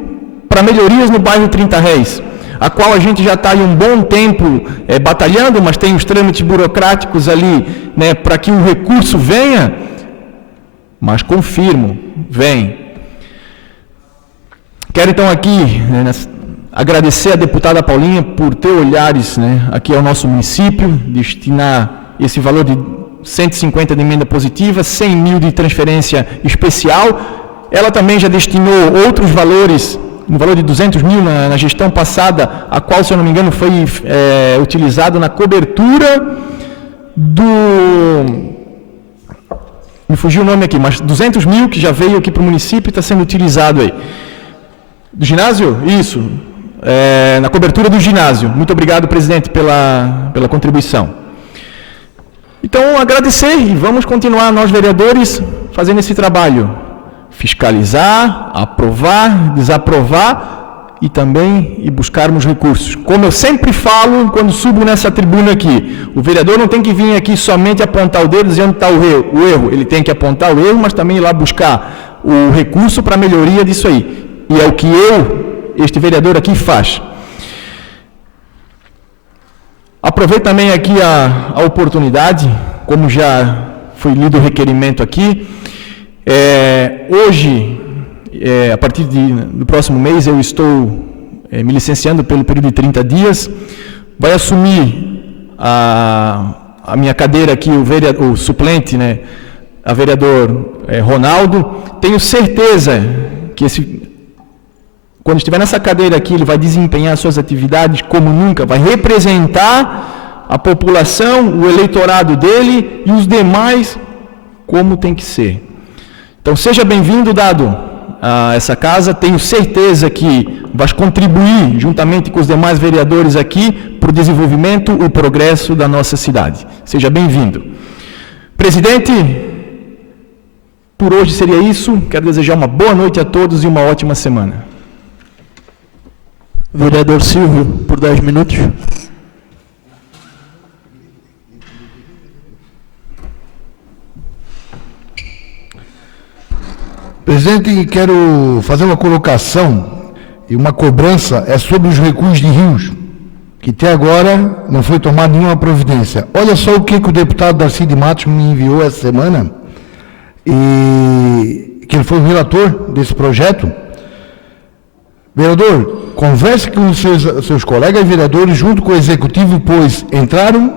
para melhorias no bairro 30 Réis, a qual a gente já está há um bom tempo batalhando, mas tem os trâmites burocráticos ali, né, para que o recurso venha, mas confirmo, vem. Quero então aqui agradecer a deputada Paulinha por ter olhares, né, aqui ao nosso município, destinar esse valor de 150 de emenda positiva, 100 mil de transferência especial. Ela também já destinou outros valores, no valor de 200 mil na gestão passada, a qual, se eu não me engano, foi utilizado na cobertura me fugiu o nome aqui, mas 200 mil que já veio aqui para o município e está sendo utilizado aí. Do ginásio? Isso. Na cobertura do ginásio. Muito obrigado, presidente, pela contribuição. Então, agradecer e vamos continuar, nós vereadores, fazendo esse trabalho. Fiscalizar, aprovar, desaprovar e também buscarmos recursos. Como eu sempre falo quando subo nessa tribuna aqui, o vereador não tem que vir aqui somente apontar o dedo dizendo onde está o erro. Ele tem que apontar o erro, mas também ir lá buscar o recurso para a melhoria disso aí. E é o que este vereador aqui faz. Aproveito também aqui a oportunidade, como já foi lido o requerimento aqui, hoje, a partir do próximo mês, eu estou me licenciando pelo período de 30 dias, vai assumir a minha cadeira aqui o suplente, né, a vereador Ronaldo. Tenho certeza que quando estiver nessa cadeira aqui, ele vai desempenhar suas atividades como nunca, vai representar a população, o eleitorado dele e os demais como tem que ser. Então seja bem-vindo, dado a essa casa. Tenho certeza que vai contribuir, juntamente com os demais vereadores aqui, para o desenvolvimento e o progresso da nossa cidade. Seja bem-vindo. Presidente, por hoje seria isso. Quero desejar uma boa noite a todos e uma ótima semana. Vereador Silvio, por 10 minutos. Presidente, quero fazer uma colocação e uma cobrança sobre os recuos de rios, que até agora não foi tomada nenhuma providência. Olha só o que o deputado Darcy de Matos me enviou essa semana, e que ele foi o relator desse projeto. Vereador, converse com os seus colegas vereadores junto com o executivo, pois entraram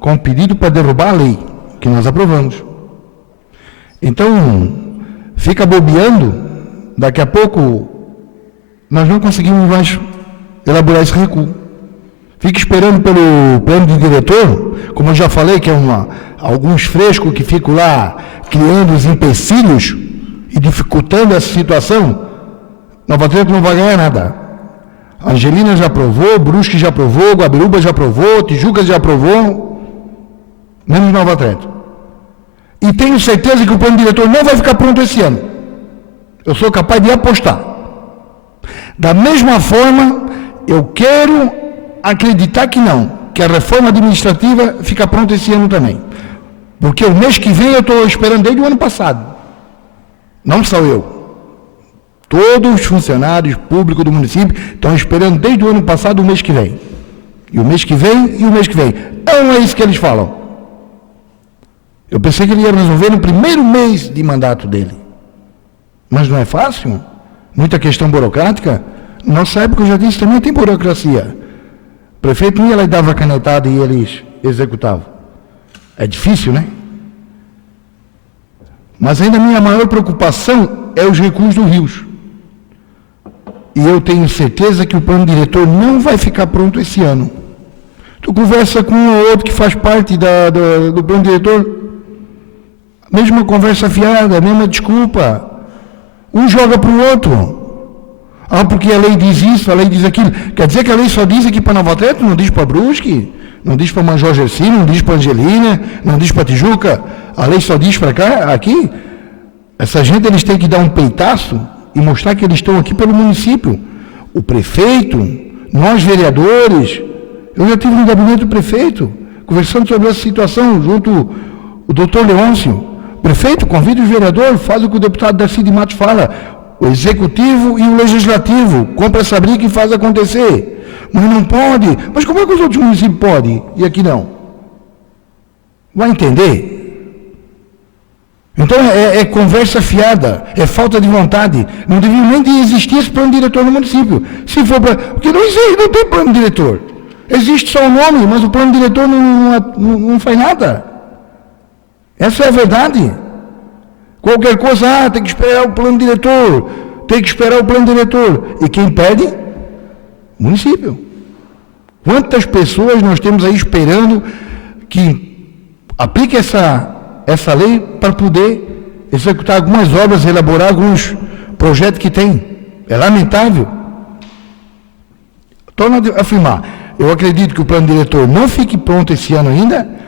com um pedido para derrubar a lei que nós aprovamos. Então, fica bobeando, daqui a pouco nós não conseguimos mais elaborar esse recuo. Fica esperando pelo plano de diretor, como eu já falei, que é alguns frescos que ficam lá criando os empecilhos e dificultando essa situação. Nova Trento não vai ganhar nada. Angelina já aprovou, Brusque já aprovou, Guabiruba já aprovou, Tijuca já aprovou, menos Nova Trento. E tenho certeza que o plano diretor não vai ficar pronto esse ano. Eu sou capaz de apostar. Da mesma forma, eu quero acreditar que não, que a reforma administrativa fica pronta esse ano também. Porque o mês que vem eu estou esperando desde o ano passado. Não só eu. Todos os funcionários públicos do município estão esperando desde o ano passado o mês que vem. E o mês que vem, e o mês que vem. Não é isso que eles falam. Eu pensei que ele ia resolver no primeiro mês de mandato dele. Mas não é fácil. Muita questão burocrática. Nossa época, eu já disse, também tem burocracia. O prefeito ia lá e dava a canetada e eles executavam. É difícil, né? Mas ainda a minha maior preocupação é os recursos dos rios. E eu tenho certeza que o plano diretor não vai ficar pronto esse ano. Tu conversa com um ou outro que faz parte do plano diretor, mesma conversa fiada, mesma desculpa. Um joga para o outro. Ah, porque a lei diz isso, a lei diz aquilo. Quer dizer que a lei só diz aqui para Nova Trento, não diz para Brusque, não diz para Major Gersino, não diz para Angelina, não diz para Tijuca. A lei só diz para cá, aqui. Essa gente, eles têm que dar um peitaço e mostrar que eles estão aqui pelo município. O prefeito, nós vereadores, eu já estive no gabinete do prefeito, conversando sobre essa situação, junto o doutor Leôncio. Prefeito, convida os vereadores, faz o que o deputado Darcy de Matos fala, o executivo e o legislativo, compra essa briga e faz acontecer. Mas não pode. Mas como é que os outros municípios podem e aqui não? Vai entender? Então é conversa fiada, é falta de vontade. Não devia nem de existir esse plano diretor no município. Se for para. Porque não existe, não tem plano diretor. Existe só o nome, mas o plano diretor não faz nada. Essa é a verdade. Qualquer coisa, tem que esperar o plano diretor. Tem que esperar o plano diretor. E quem pede? O município. Quantas pessoas nós temos aí esperando que aplique essa lei para poder executar algumas obras, elaborar alguns projetos que tem. É lamentável. Torno a afirmar, eu acredito que o plano diretor não fique pronto esse ano ainda,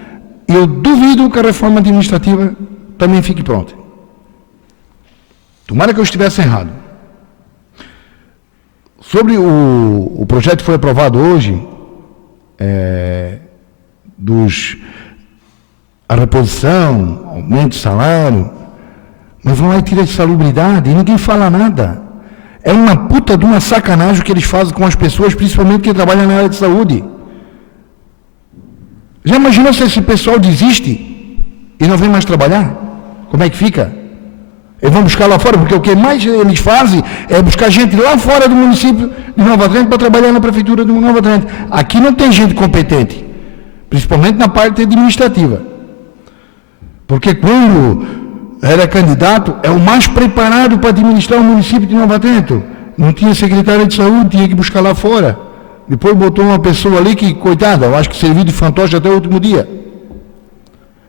e eu duvido que a reforma administrativa também fique pronta. Tomara que eu estivesse errado. Sobre o projeto que foi aprovado hoje, a reposição, aumento de salário, mas vão lá e tirar de salubridade e ninguém fala nada. É uma puta de uma sacanagem que eles fazem com as pessoas, principalmente que trabalham na área de saúde. Já imaginou se esse pessoal desiste e não vem mais trabalhar? Como é que fica? Eles vão buscar lá fora, porque o que mais eles fazem é buscar gente lá fora do município de Nova Trento para trabalhar na prefeitura de Nova Trento. Aqui não tem gente competente, principalmente na parte administrativa. Porque quando era candidato, é o mais preparado para administrar o município de Nova Trento. Não tinha secretária de saúde, tinha que buscar lá fora. Depois botou uma pessoa ali que, coitada, eu acho que serviu de fantoche até o último dia.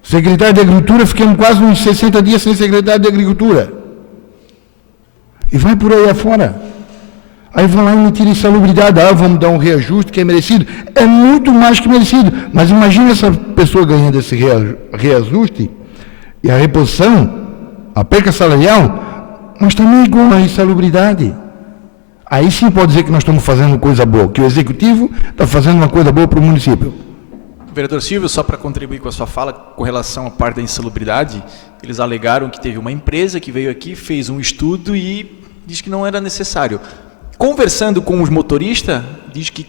Secretário de Agricultura, ficamos quase uns 60 dias sem secretário de Agricultura. E vai por aí afora. Aí vão lá emitir insalubridade, vamos dar um reajuste que é merecido. É muito mais que merecido. Mas imagina essa pessoa ganhando esse reajuste e a reposição, a perca salarial, mas também igual a insalubridade. Aí sim pode dizer que nós estamos fazendo coisa boa, que o Executivo está fazendo uma coisa boa para o município. Vereador Silvio, só para contribuir com a sua fala com relação à parte da insalubridade, eles alegaram que teve uma empresa que veio aqui, fez um estudo e diz que não era necessário. Conversando com os motoristas, diz que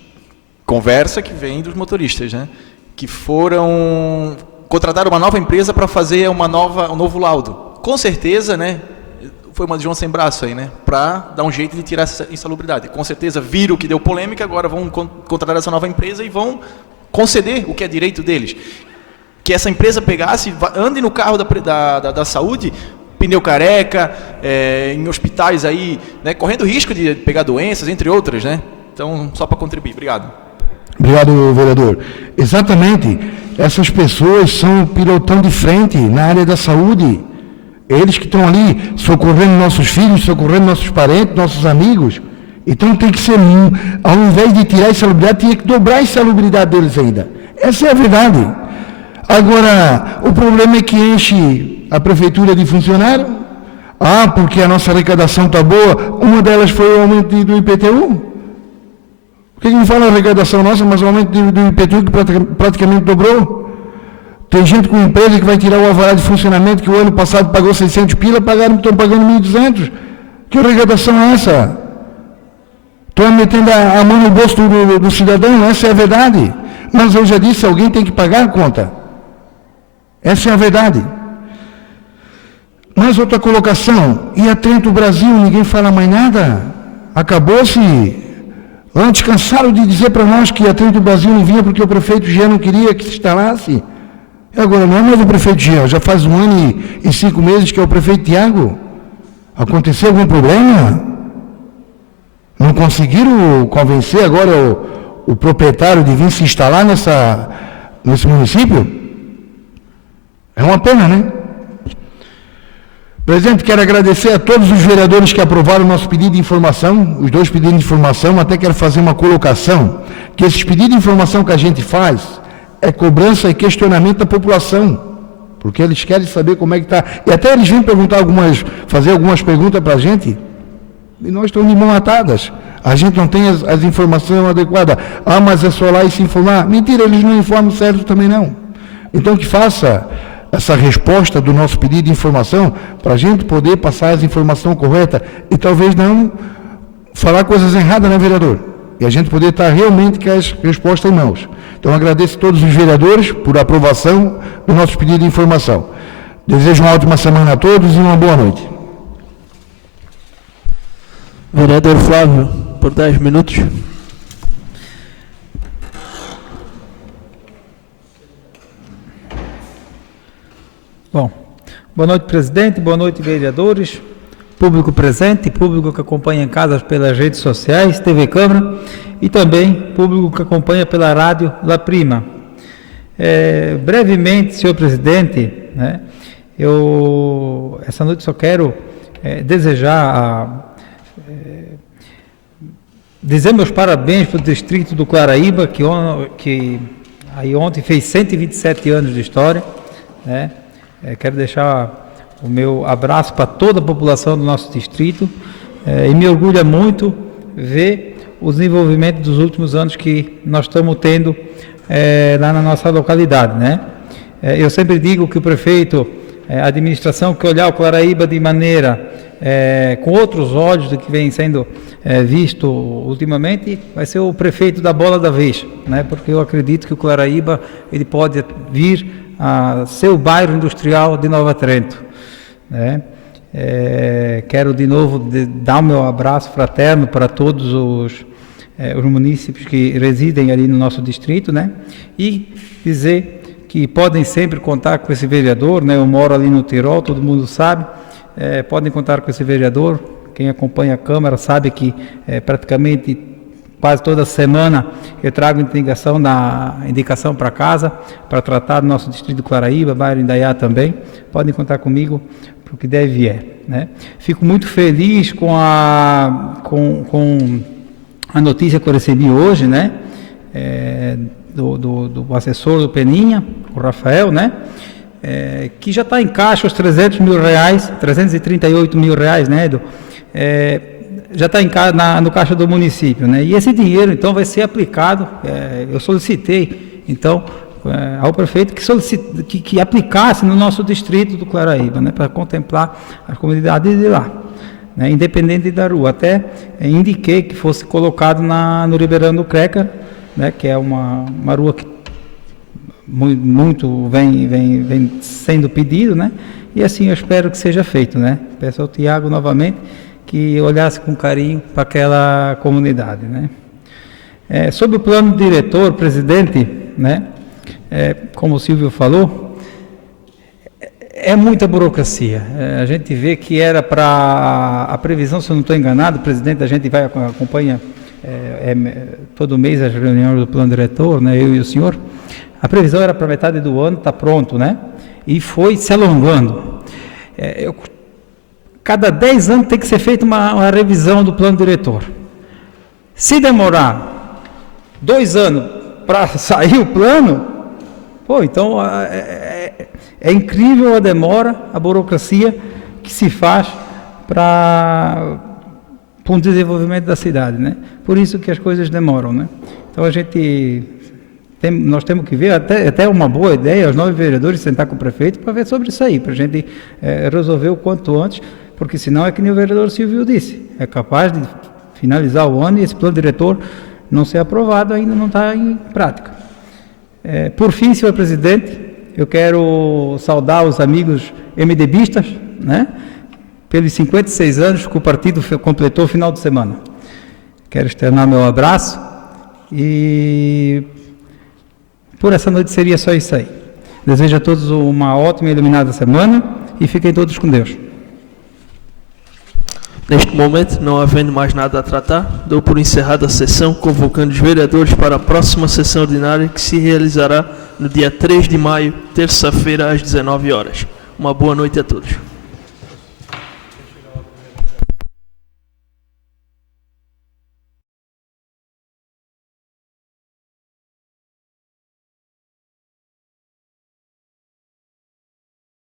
conversa que vem dos motoristas, né? Que contrataram uma nova empresa para fazer um novo laudo. Com certeza, né? Foi uma de João sem braço aí, né? Para dar um jeito de tirar essa insalubridade. Com certeza viram que deu polêmica, agora vão contratar essa nova empresa e vão conceder o que é direito deles. Que essa empresa pegasse, ande no carro da saúde, pneu careca, em hospitais aí, né, correndo risco de pegar doenças, entre outras, né? Então, só para contribuir. Obrigado. Obrigado, vereador. Exatamente. Essas pessoas são o pilotão de frente na área da saúde. Eles que estão ali socorrendo nossos filhos, socorrendo nossos parentes, nossos amigos. Então tem que ser, ao invés de tirar a insalubridade, tinha que dobrar a insalubridade deles ainda. Essa é a verdade. Agora, o problema é que enche a prefeitura de funcionário. Porque a nossa arrecadação está boa. Uma delas foi o aumento do IPTU. Por que não fala a arrecadação nossa, mas o aumento do IPTU que praticamente dobrou? Tem gente com empresa que vai tirar o alvará de funcionamento que o ano passado pagou 600 pila, estão pagando 1.200. Que arrecadação é essa? Estão metendo a mão no bolso do cidadão, essa é a verdade. Mas eu já disse, alguém tem que pagar a conta. Essa é a verdade. Mais outra colocação, e a Trento Brasil, ninguém fala mais nada? Acabou-se. Antes cansaram de dizer para nós que a Trento Brasil não vinha porque o prefeito Jean não queria que se instalasse. E agora não é mais o prefeito Jean, já faz 1 ano e 5 meses que é o prefeito Tiago. Aconteceu algum problema? Não conseguiram convencer agora o proprietário de vir se instalar nesse município? É uma pena, né? Presidente, quero agradecer a todos os vereadores que aprovaram o nosso pedido de informação, os 2 pedidos de informação. Até quero fazer uma colocação, que esses pedidos de informação que a gente faz é cobrança e questionamento da população, porque eles querem saber como é que está. E até eles vêm fazer algumas perguntas para a gente, e nós estamos de mão atadas. A gente não tem as informações adequadas. Mas é só lá e se informar. Mentira, eles não informam certo também não. Então que faça essa resposta do nosso pedido de informação, para a gente poder passar as informações corretas e talvez não falar coisas erradas, né, vereador? E a gente poder estar realmente com as respostas em mãos. Então, agradeço a todos os vereadores por aprovação do nosso pedido de informação. Desejo uma ótima semana a todos e uma boa noite. Vereador Flávio, por 10 minutos. Bom, boa noite, presidente, boa noite, vereadores, público presente, público que acompanha em casa pelas redes sociais, TV Câmara, e também público que acompanha pela rádio La Prima. Brevemente, senhor presidente, né, essa noite só quero dizer meus parabéns para o distrito do Claraíba, que aí ontem fez 127 anos de história, né? Quero deixar o meu abraço para toda a população do nosso distrito, e me orgulha muito ver o desenvolvimento dos últimos anos que nós estamos tendo lá na nossa localidade, né? Eu sempre digo que o prefeito, a administração que olhar o Claraíba de maneira com outros olhos do que vem sendo visto ultimamente, vai ser o prefeito da bola da vez, né? Porque eu acredito que o Claraíba ele pode vir a ser o bairro industrial de Nova Trento, né? Quero de novo dar o meu abraço fraterno para todos os munícipes que residem ali no nosso distrito, né? E dizer que podem sempre contar com esse vereador, né? Eu moro ali no Tirol, todo mundo sabe, podem contar com esse vereador. Quem acompanha a Câmara sabe que praticamente quase toda semana eu trago indicação para casa, para tratar do nosso distrito do Claraíba, bairro Indaiá também. Podem contar comigo para o que der e vier, né? Fico muito feliz com a notícia que eu recebi hoje, né? Do assessor do Peninha, o Rafael, né? Que já está em caixa os 300 mil reais, 338 mil reais, né, Edu? Já está no caixa do município, né? E esse dinheiro, então, vai ser aplicado. Eu solicitei, então, ao prefeito que aplicasse no nosso distrito do Claraíba, né, para contemplar as comunidades de lá, né, independente da rua. Até indiquei que fosse colocado no Ribeirão do Creca, né, que é uma rua que muito vem sendo pedido, né? E assim eu espero que seja feito, né? Peço ao Tiago novamente que olhasse com carinho para aquela comunidade, né? Sobre o plano diretor, presidente, né? Como o Silvio falou, é muita burocracia. A gente vê que era para a previsão, se eu não estou enganado, presidente, a gente acompanha todo mês as reuniões do plano diretor, né? Eu e o senhor. A previsão era para metade do ano, está pronto, né? E foi se alongando. Cada 10 anos tem que ser feita uma revisão do plano diretor. Se demorar 2 anos para sair o plano, então é incrível a demora, a burocracia que se faz para o desenvolvimento da cidade, né? Por isso que as coisas demoram, né? Então nós temos que ver, até uma boa ideia, os 9 vereadores sentar com o prefeito para ver sobre isso aí, para a gente resolver o quanto antes, porque senão é que nem o vereador Silvio disse, é capaz de finalizar o ano e esse plano diretor não ser aprovado, ainda não está em prática. Por fim, senhor presidente, eu quero saudar os amigos MDBistas, né, pelos 56 anos que o partido completou o final de semana. Quero externar meu abraço e por essa noite seria só isso aí. Desejo a todos uma ótima e iluminada semana e fiquem todos com Deus. Neste momento, não havendo mais nada a tratar, dou por encerrada a sessão, convocando os vereadores para a próxima sessão ordinária que se realizará no dia 3 de maio, terça-feira, às 19 horas. Uma boa noite a todos.